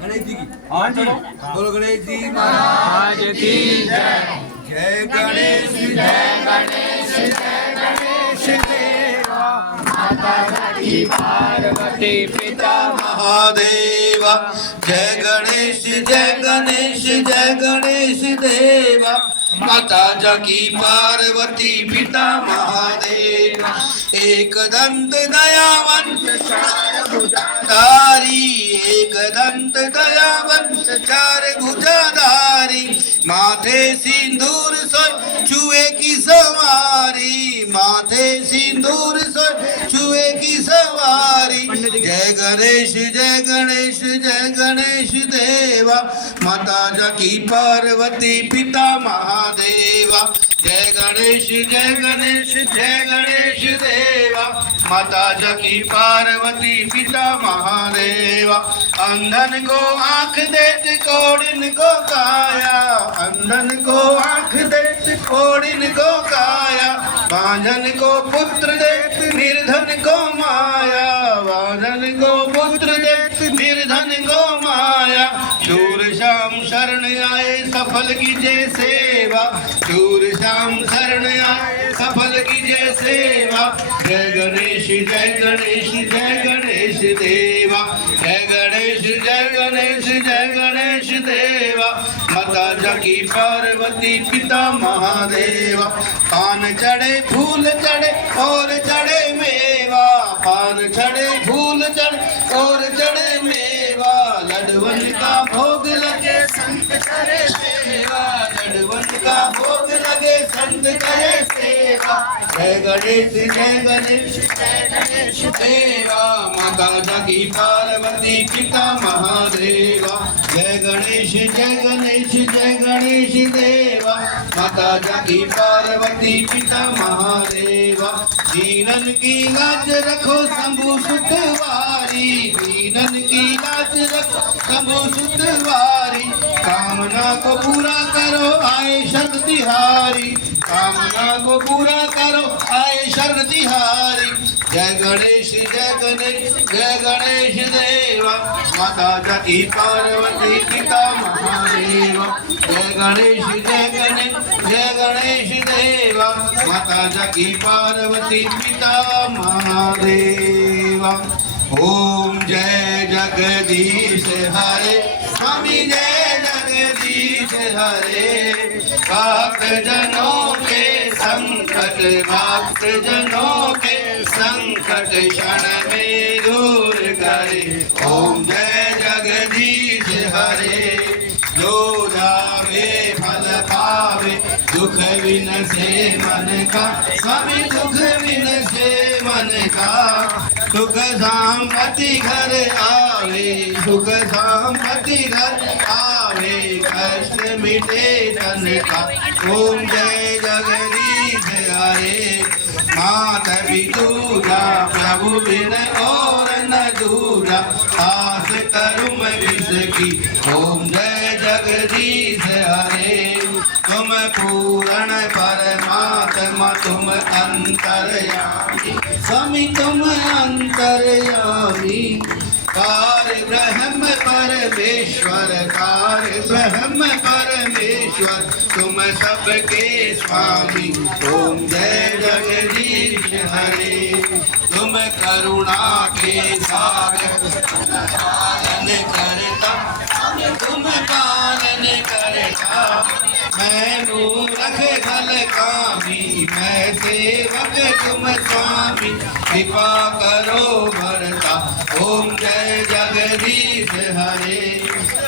गणेश जी की। हाँ जी। बोलो गणेश जी महाराज की जय। जय गणेश जय गणेश जय गणेश देवा माता की पार्वती पिता महादेवा। जय गणेश जय गणेश जय गणेश देवा माता जकी पार्वती पिता महादेव। एक दंत दयावंत चार भुजाधारी, एक दंत दयावंत चार भुजाधारी, माथे सिंदूर सोय छुए की सवारी, माथे सिंदूर सोय छुए की सवारी। जय गणेश जय गणेश जय गणेश देवा माता जकी पार्वती पिता महादेवा। जय गणेश जय गणेश जय गणेश देवा माता जकी पार्वती पिता महादेवा। अंधन को आँख देत कोड़िन को काया, अंधन को आँख देत कोड़िन को काया, बांझन को पुत्र देत निर्धन को माया, बांझन को पुत्र देत निर्धन को माया। शूर श्याम शरण आए सफल कीजिए सेवा, शूर श्याम शरण आए सफल कीजिए सेवा। जय गणेश जय गणेश जय गणेश देवा, जय गणेश जय गणेश जय गणेश देवा माता जकी पार्वती पिता महादेवा। पान चढ़े फूल चढ़े और चढ़े मेवा, पान चढ़े फूल चढ़े और चढ़े मेवा, लड्डू नड़वन का भोग लगे संत करे सेवा, नड़वन का भोग लगे संत करे सेवा। जय गणेश जय गणेश जय गणेश देवा, माता जाकी पार्वती पिता महादेवा। जय गणेश जय गणेश जय गणेश देवा, माता जाकी पार्वती पिता महादेवा। दीनन की लाज रखो शंभु सुतवारी, दीनन की लाज रखो शंभु सुतवारी। कामना को पूरा करो आए शरण तिहारी, कामना को पूरा करो आए शरण तिहारी। जय गणेश जय गणेश देवा, माता जाकी पार्वती पिता महादेवा। जय गणेश जय गणेश देवा, माता जाकी पार्वती पिता महादेवा। ओम जय जगदीश हरे स्वामी जय जगदीश हरे। भक्त जनों के संकट, भक्त जनों के संकट क्षण में दूर करे। ओम जय जगदीश हरे। जो जावे फल पावे, दुख विनसे मन का स्वामी, दुख विनसे मन का। सुख संपत्ति घर आवे, सुख संपत्ति घर आवे, कष्ट मिटे तन का। ओम जय जगदीश हरे। मात भी दूजा प्रभु बिन और न दूजा, आस करूं मैं विसकी। ओम जय जगदीश हरे। तुम पूर्ण परमात्मा तुम अंतर्यामी, स्वामी तुम अंतर्यामी। कार्य ब्रह्म परमेश्वर, कार्य ब्रह्म परमेश्वर, तुम सबके स्वामी। ओम जय जगदीश हरे। तुम करुणा के सागर पालन करता, तुम पालन करता। मैं मूर्ख फल कामी, मैं सेवक तुम स्वामी, कृपा करो भरता। ओम जय जगदीश हरे।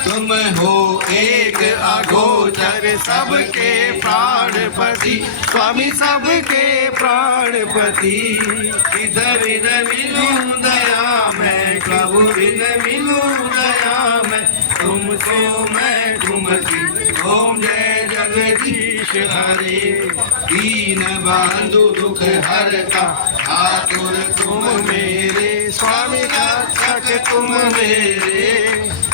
तुम हो एक अगोचर सबके प्राणपति, स्वामी सबके प्राणपति। किधर न मिलूं दया मैं, प्रभु बिन मिलूं दया मैं, तुमको मैं घूमती। ओम जय जगदीश हरे। दीन बंधु दुख हरता, आतुर तुम मेरे, स्वामी रक्षक तुम मेरे।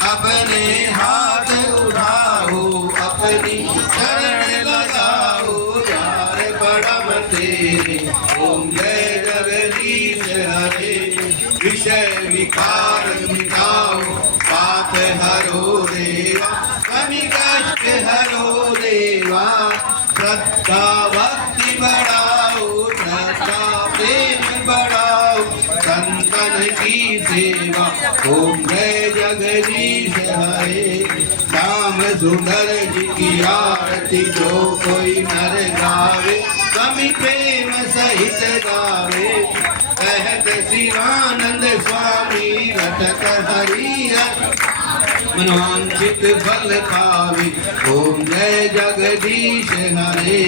अपने हाथ उठाओ, अपनी शरण लगाओ, यार बड़म तेरे। ओम जय जगदीश हरे। विषय विकार मिटाओ, पाप हरो देवा, स्वामी कष्ट हरो देवा। श्रद्धा भक्ति बढ़ाओ, श्रद्धा प्रेम बढ़ाओ, संतन की सेवा। ओम जय जगदीश हरे। श्याम सुंदर जी की आरती जो कोई नर गावे, स्वामी प्रेम सहित गावे। कहत शिवानंद स्वामी रटत हरिहर, मनवांछित फल पावे। ओम जय जगदीश हरे।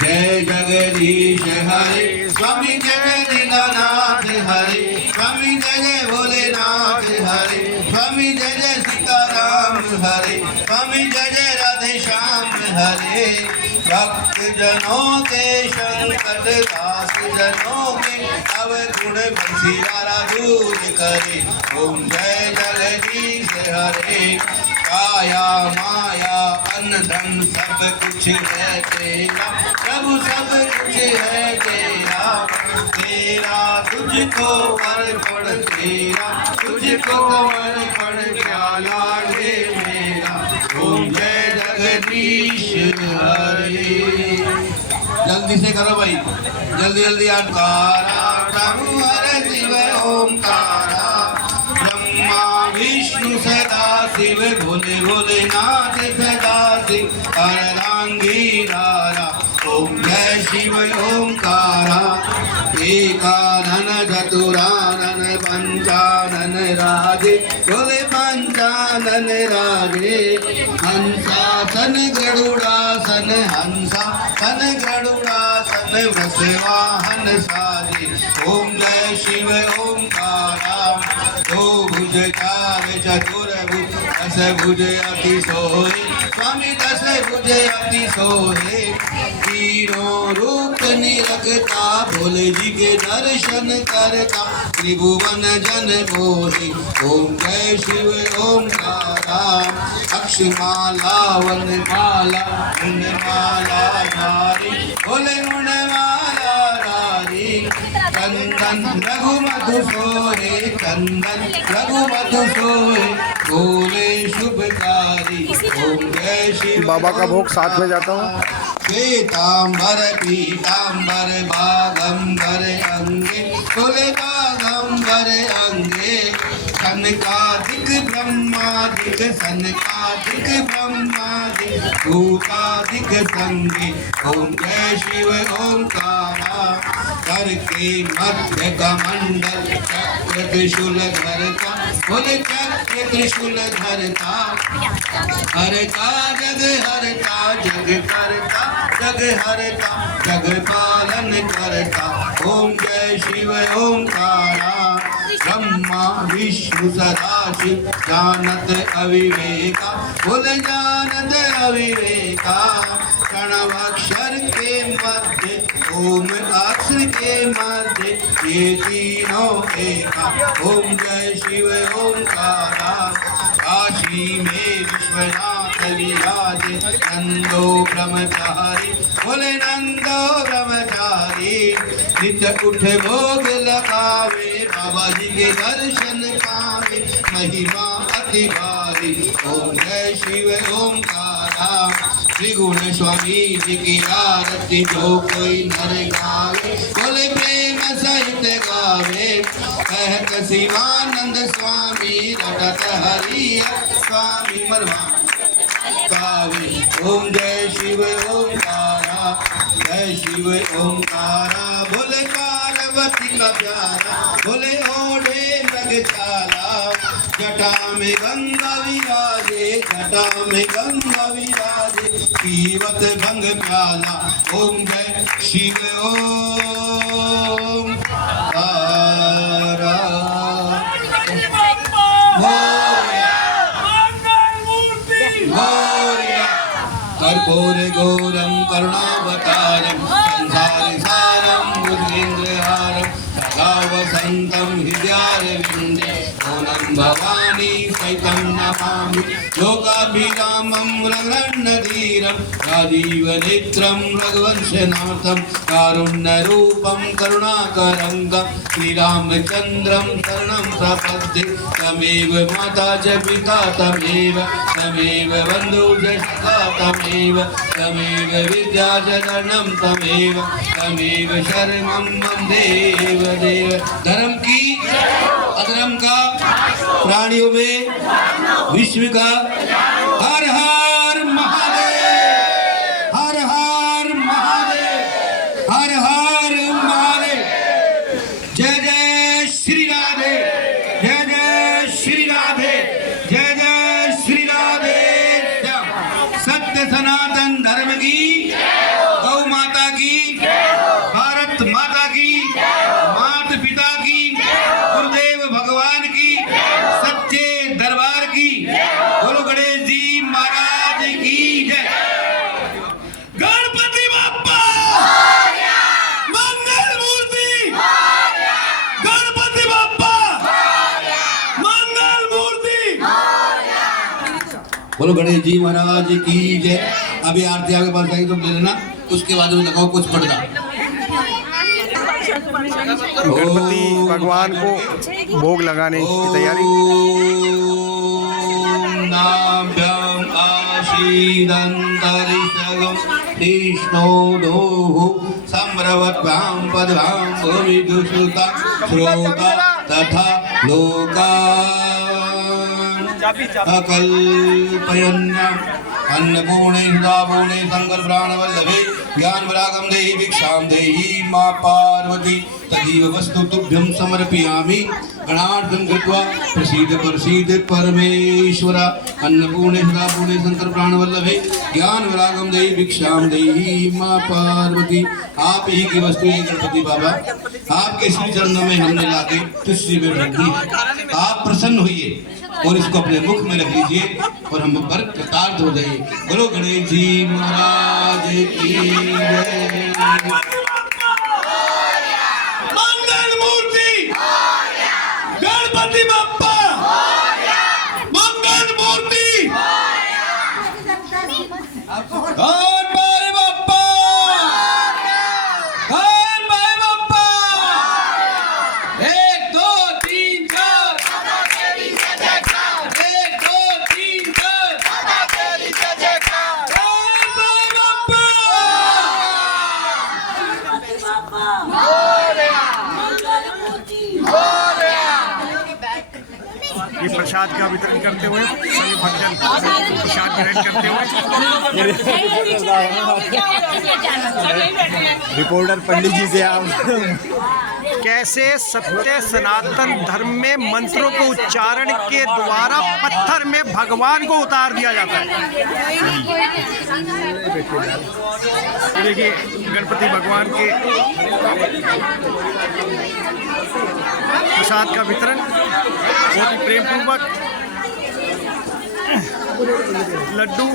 जय जगदीश हरे। स्वामी जय दीनानाथ हरे, स्वामी जय जय भोलेनाथ हरे, स्वामी जय जय सीताराम हरे, स्वामी जय जय राधे श्याम हरे। भक्त जनों के संकट, दास जनों के अवगुण बंसीवारा दूर करे। ओम जय जगदीश हरे। काया माया अन्न धन सब कुछ है तेरा, प्रभु सब कुछ है तेरा। तेरा तुझको अर्पण, तेरा तुझको अर्पण, क्या लागे मेरा। ओम जय जगदीश हरे। जल्दी से करो भाई, जल्दी जल्दी। ओंकारा प्रभु हर शिव ओंकारा, ब्रह्मा विष्णु सदा शिव, भोले भोलेनाथ सदा शिव, अर्धांगी नारा। ओम जय शिव ओंकारा। एकानन चतुरानन पंचानन राजे, बोले पंचानन कानन राजे हंसासन गरुड़ासन हंसासन गरुड़ासन वसवाहन साजे ओम जय शिव ओंकारा दो भुज चार चतुर्भुज दस भुज अति सोहे स्वामी दस भुज अति सोहे तीनों रूप निरखता भोल जी के दर्शन करता त्रिभुवन जन बोले ओम जय शिव ओंकारा अक्षमाला वनमाला गुणमाला धारी बोले गुणमाला धारी चंदन रघुमधु सोहे चंदन रघुमधु सोहे बोले शुभकारी ओम जय शिव बाबा का भोग साथ में जाता हूँ। श्वेतांबर पीतांबर बागंबर अंगे बोले बागंबर अंगे सनकादिक ब्रह्मादिक सनकादिक ब्रह्मादिक भूतादिक संगे ओम जय शिव ओंकारा करके मध्य कमंडल चक्र त्रिशूल धरता बोले चक्र त्रिशूल धरता हरता जग हरता जग करता जग हरता जग पालन करता ओम जय शिव ओंकारा ब्रह्मा विष्णु सदाशिव जानत अविवेका बोल जानत अविवेका प्रणवाक्षर के मध्य ओम अक्षर के मध्य ये तीनों एका ओम जय शिव ओंकारा काशी में विश्वनाथ विराजे नंदो ब्रह्मचारी बोले नंदो ब्रह्मचारी नित्य उठ भोग लगावे बाबा जी के दर्शन पावे महिमा अति भारी ओम जय शिव ओंकारा त्रिगुण स्वामी जी की आरती जो कोई नर गावे बोले प्रेम सहित गावे कहत शिवानंद स्वामी रटत हरि स्वामी मरवा गावे ओम जय शिव ओंकारा जय शिव ओंकारा बोले पार्वती का प्यारा बोले ओढ़े मृगशाला जटा में गंगा विराजे जटा में गंगा विराजे पीवत भंग प्याला ओम जय शिव ओंकारा कर्पूर गौरम करुणावतारम संसार सारम बुद्धेन्द्रहारम सदा वसंतम हृदयारविंदे ओनम भवानी सहितं नमामि लोकाभिरामं रघुनन्दीरं राजीव नेत्रं रघुवंशनाथं कारुण्यरूपं करुणाकरं श्रीरामचन्द्रं शरणं प्रपद्ये तमेव माता च पिता तमेव बन्धु च सखा तमेव विद्या च धनं तमेव शरणं मम देव धर्म की अधर्म का प्राणियों में विश्व का हर हर महादेव हर हर महादेव हर हर महादेव जय जय श्री राधे जय जय श्री राधे जय जय श्री राधे सत्य सनातन धर्म की गौ माता की भारत माता की माता पिता की गुरुदेव भगवान की सच्चे दरबार की बोलो गणेश जी महाराज की जय गणपति बाप्पा मंगल मूर्ति गणपति बाप्पा मंगल मूर्ति बोलो गणेश जी महाराज की जय। अभी आरती आगे बढ़ जाएगी तो ले लेना उसके बाद में लगाओ कुछ पड़ता गणपति भगवान को भोग लगाने की तैयारी। नाभ्याम आशीदन्तरिषगं कृष्णो दोः सम्भ्रवद्भ्यां पद्भ्यां भूमिदुषुता श्रोता तथा लोकान् अकल्पयन्नाम् अन्नपूर्णे हृदापूर्णे शंकर प्राणवल्लभे ज्ञान वरागम देहि भिक्षां देहि मां पार्वती तदीव वस्तु तुभ्यं समर्पयामि। गणार्धं कृत्वा प्रसीद परमेश्वर। अन्नपूर्णे सदापूर्णे शंकर प्राणवल्लभे ज्ञान वैरागम देहि भिक्षां देहि मां पार्वती। आप ही की वस्तु है गणपति बाबा, आपके श्री चरणों में हमने लाके तुझसे में रख दी है। आप प्रसन्न होइए और इसको अपने मुख में रख लीजिए और हम पर कृतार्थ हो जाइए। बोलो गणेश जी महाराज की जय। मंगल मूर्ति गणपति बाप्पा, मंगल मूर्ति गणपति बाप्पा, गणपति बाप्पा। 1 2 3 4 1 2 3 ये प्रसाद का वितरण करते हुए सभी भक्तजन प्रसाद ग्रहण करते हुए रिपोर्टर पंडित जी से आप कैसे सत्य सनातन धर्म में मंत्रों को उच्चारण के द्वारा पत्थर में भगवान को उतार दिया जाता है। ये देखिए गणपति भगवान के प्रसाद का वितरण बहुत ही प्रेम पूर्वक। लड्डू,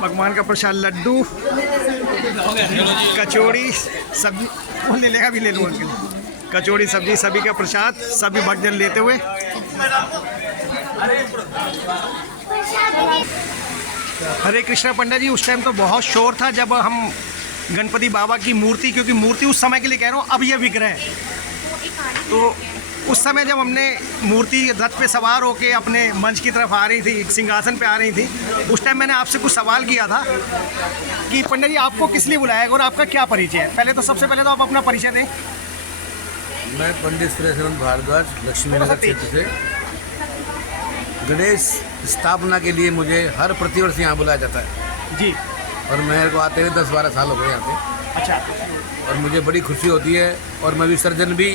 भगवान का प्रसाद लड्डू, कचौड़ी, सब्जी बोलने लेगा भी ले लूँ अंकल। कचौड़ी सब्जी सभी का प्रसाद सभी भक्तजन लेते हुए। हरे कृष्णा पंडित जी, उस टाइम तो बहुत शोर था जब हम गणपति बाबा की मूर्ति, क्योंकि मूर्ति उस समय के लिए कह रहा हूँ, अब यह विग्रह है, तो उस समय जब हमने मूर्ति रथ पे सवार होके अपने मंच की तरफ आ रही थी, सिंहासन पे आ रही थी, उस टाइम मैंने आपसे कुछ सवाल किया था कि पंडित जी आपको किस लिए बुलाया और आपका क्या परिचय है। पहले तो सबसे पहले तो आप अपना परिचय दें। मैं पंडित सुरेशानंद भारद्वाज लक्ष्मी नगर क्षेत्र से। गणेश स्थापना के लिए मुझे हर प्रतिवर्ष यहाँ बुलाया जाता है जी। और मेरे को आते हुए 10-12 साल हो गए यहाँ पे। अच्छा। और मुझे बड़ी खुशी होती है और मैं विसर्जन भी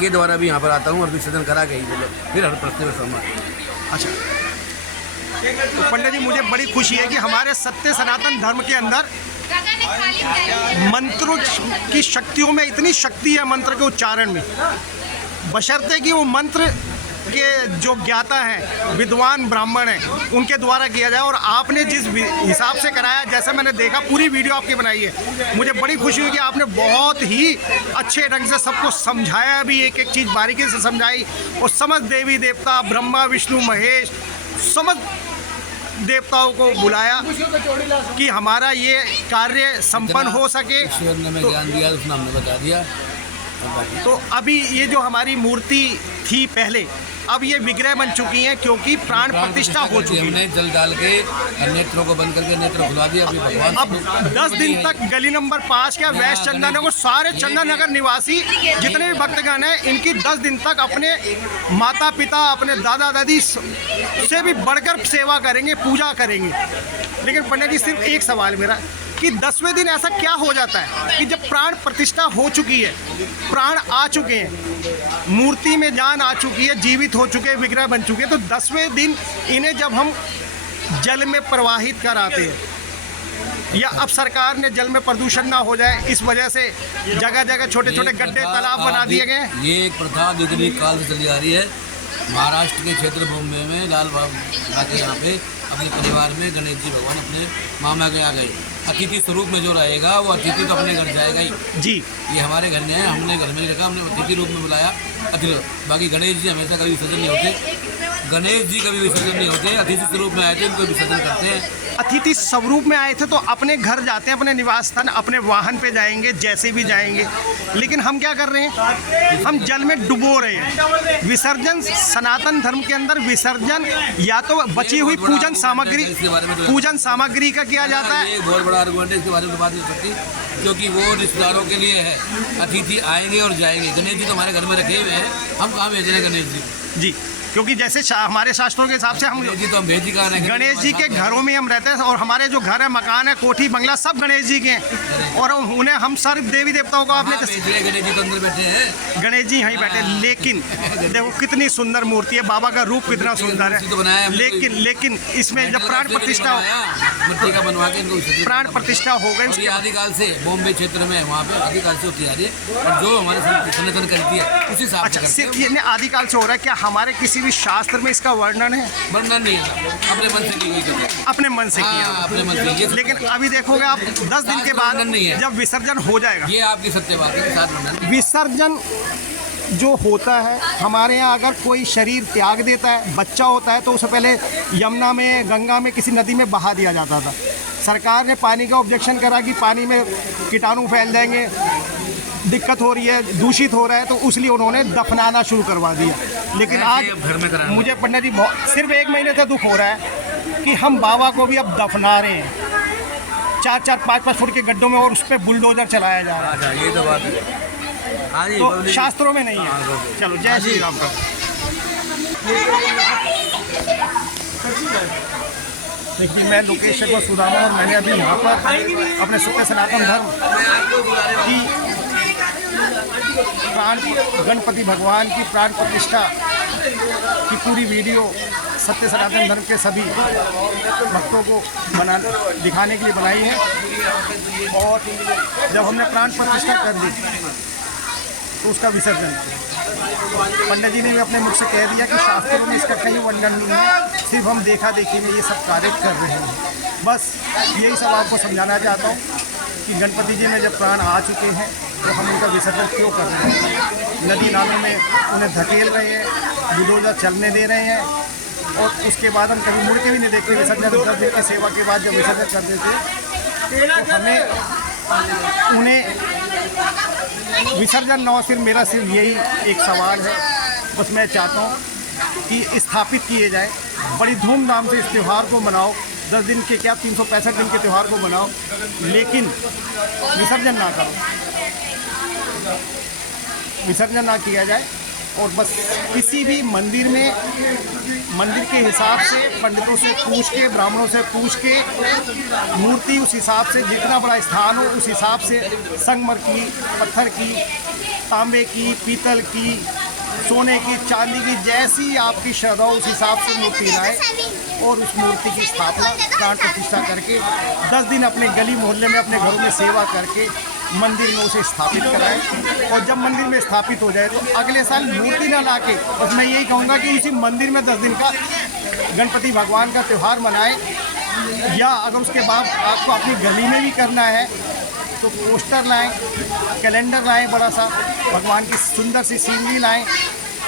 के द्वारा भी यहाँ पर आता हूँ और विसर्जन करा के ही बोलो फिर हर प्रतिवर्ष हमारे। अच्छा, तो पंडित जी मुझे बड़ी खुशी है कि हमारे सत्य सनातन धर्म के अंदर मंत्रों की शक्तियों में इतनी शक्ति है, मंत्र के उच्चारण में, बशर्ते कि वो मंत्र के जो ज्ञाता हैं, विद्वान ब्राह्मण हैं, उनके द्वारा किया जाए। और आपने जिस हिसाब से कराया, जैसे मैंने देखा, पूरी वीडियो आपकी बनाई है, मुझे बड़ी खुशी हुई कि आपने बहुत ही अच्छे ढंग से सबको समझाया भी, एक एक चीज़ बारीकी से समझाई। और समस्त देवी देवता, ब्रह्मा विष्णु महेश, समस्त देवताओं को बुलाया कि हमारा ये कार्य संपन्न हो सके। ईश्वर ने हमें ज्ञान दिया, उसने हमने बता दिया। तो अभी ये जो हमारी मूर्ति थी पहले, अब ये विग्रह बन चुकी हैं क्योंकि प्राण प्रतिष्ठा हो चुकी है। हमने जल डाल के नेत्रों को बंद करके नेत्र खुला दिया। अभी भगवान अब 10 दिन तक गली नंबर 5 के वेस्ट चंदन नगर, सारे चंदन नगर निवासी जितने भी भक्तगण हैं, इनकी 10 दिन तक अपने माता पिता, अपने दादा दादी से भी बढ़कर सेवा करेंगे, पूजा करेंगे। लेकिन पंडित जी सिर्फ एक सवाल मेरा कि 10वें दिन ऐसा क्या हो जाता है कि जब प्राण प्रतिष्ठा हो चुकी है, प्राण आ चुके हैं, मूर्ति में जान आ चुकी है, जीवित हो चुके हैं, विग्रह बन चुके हैं, तो 10वें दिन इन्हें जब हम जल में प्रवाहित कराते हैं, या अब सरकार ने जल में प्रदूषण ना हो जाए इस वजह से जगह जगह छोटे छोटे गड्ढे तालाब बना दिए गए हैं। ये एक प्रथा आधुनिक काल से चली आ रही है। महाराष्ट्र के क्षेत्र बॉम्बे में लाल बाबा के यहाँ पे अपने परिवार में गणेश जी भगवान अपने मामा के आ गए। अतिथि स्वरूप में जो रहेगा वो अतिथि तो अपने घर जाएगा ही जी। ये हमारे घर में है, हमने घर में रखा, हमने अतिथि रूप में बुलाया। बाकी गणेश जी हमेशा कभी विसर्जन नहीं होते, गणेश जी कभी विसर्जन नहीं होते, अतिथि स्वरूप में आए थे, इनको विसर्जन करते हैं। अतिथि स्वरूप में आए थे तो अपने घर जाते हैं, अपने निवास स्थान, अपने वाहन पे जाएंगे, जैसे भी जाएंगे। लेकिन हम क्या कर रहे हैं, हम जल में डुबो रहे हैं। विसर्जन सनातन धर्म के अंदर विसर्जन या तो बची हुई पूजन सामग्री का किया जाता है। एक बहुत बड़ा आर्गुमेंट है, इसके बारे में बात नहीं सकती क्योंकि वो रिश्तेदारों के लिए है। अतिथि आएंगे और जाएंगे। गणेश जी तो हमारे घर में रखे हुए हैं, हम कहाँ भेज रहे हैं गणेश जी? जी। क्योंकि जैसे हमारे शास्त्रों के हिसाब से हम जी तो हम भेज ही कहा ना गणेश जी के घरों में हम रहते हैं, और हमारे जो घर है, मकान है, कोठी बंगला सब गणेश जी के हैं, और उन्हें हम सिर्फ देवी देवताओं को आपने गणेश जी तो अंदर बैठे हैं, गणेश जी यहीं बैठे, लेकिन देखो कितनी सुंदर मूर्ति है, बाबा का रूप कितना सुंदर है, लेकिन इसमें जब प्राण प्रतिष्ठा मिट्टी का बनवा के इनको प्राण प्रतिष्ठा हो गई, और ये आदिकाल से बॉम्बे क्षेत्र में वहाँ पे आदिकाल से होती आ रही है, और जो हमारे सनातन करती है उसी हिसाब से करते हैं। ये आदिकाल से हो रहा है। क्या हमारे किसी भी शास्त्र में इसका वर्णन है? वर्णन नहीं है, अपने मन से की गई चीज़ है। अपने मन से किया, अपने मन से किया। लेकिन अभी देखोगे आप 10 दिन के बाद जब विसर्जन हो जाएगा, ये आपकी सत्य बात है, साथ वर्णन विसर्जन जो होता है हमारे यहाँ, अगर कोई शरीर त्याग देता है, बच्चा होता है, तो उससे पहले यमुना में, गंगा में, किसी नदी में बहा दिया जाता था। सरकार ने पानी का ऑब्जेक्शन करा कि पानी में कीटाणु फैल जाएंगे, दिक्कत हो रही है, दूषित हो रहा है, तो इसलिए उन्होंने दफनाना शुरू करवा दिया। लेकिन आज घर में करा मुझे पंडित जी सिर्फ 1 महीने से दुख हो रहा है कि हम बाबा को भी अब दफना रहे हैं 4-4, 5-5 फुट के गड्ढों में, और उस पर बुलडोजर चलाया जा रहा है। ये तो बात है, तो शास्त्रों में नहीं है। चलो, जय श्री राम का। देखिए, मैं लोकेश शर्मा सुदामा, और मैंने अभी यहाँ पर अपने सत्य सनातन धर्म की प्राण गणपति भगवान की प्राण प्रतिष्ठा की पूरी वीडियो सत्य सनातन धर्म के सभी भक्तों को दिखाने के लिए बनाई है। और जब हमने प्राण प्रतिष्ठा कर दी तो उसका विसर्जन, पंडित जी ने भी अपने मुख से कह दिया कि शास्त्रों में इसका कहीं वर्णन नहीं है, सिर्फ हम देखा देखी में ये सब कार्य कर रहे हैं। बस यही सब आपको समझाना चाहता हूँ कि गणपति जी में जब प्राण आ चुके हैं तो हम उनका विसर्जन क्यों कर रहे हैं। नदी नालों में उन्हें धकेल रहे हैं, बुलडोजर चलने दे रहे हैं, और उसके बाद हम कभी मुड़ के भी नहीं देखते। विसर्जन 10 दिन की सेवा के बाद जब विसर्जन कर देते तो हमें उन्हें विसर्जन न, सिर्फ मेरा सिर्फ यही एक सवाल है, बस मैं चाहता हूँ कि स्थापित किए जाए, बड़ी धूमधाम से इस त्यौहार को मनाओ। 10 दिन के क्या 365 दिन के त्यौहार को मनाओ, लेकिन विसर्जन ना करो, विसर्जन ना किया जाए। और बस किसी भी मंदिर में, मंदिर के हिसाब से पंडितों से पूछ के, ब्राह्मणों से पूछ के, मूर्ति उस हिसाब से, जितना बड़ा स्थान हो उस हिसाब से, संगमर की, पत्थर की, तांबे की, पीतल की, सोने की, चांदी की, जैसी आपकी श्रद्धा उस हिसाब से मूर्ति लाए, और उस मूर्ति की स्थापना, प्राण प्रतिष्ठा करके 10 दिन अपने गली मोहल्ले में, अपने घरों में सेवा करके मंदिर में उसे स्थापित कराएं। और जब मंदिर में स्थापित हो जाए तो अगले साल मूर्ति ना लाके, बस मैं यही कहूँगा कि उसी मंदिर में 10 दिन का गणपति भगवान का त्यौहार मनाएं। या अगर उसके बाद आपको अपनी गली में भी करना है तो पोस्टर लाएं, कैलेंडर लाएं, बड़ा सा भगवान की सुंदर सी सीनरी लाएं,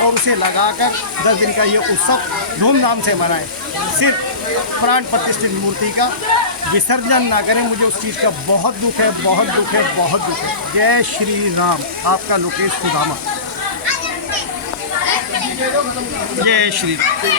और उसे लगाकर 10 दिन का ये उत्सव धूमधाम से मनाएं। सिर्फ प्राण प्रतिष्ठित मूर्ति का विसर्जन ना करें। मुझे उस चीज़ का बहुत दुख है, बहुत दुख है, बहुत दुख है। जय श्री राम। आपका लोकेश सुदामा। जय श्री राम।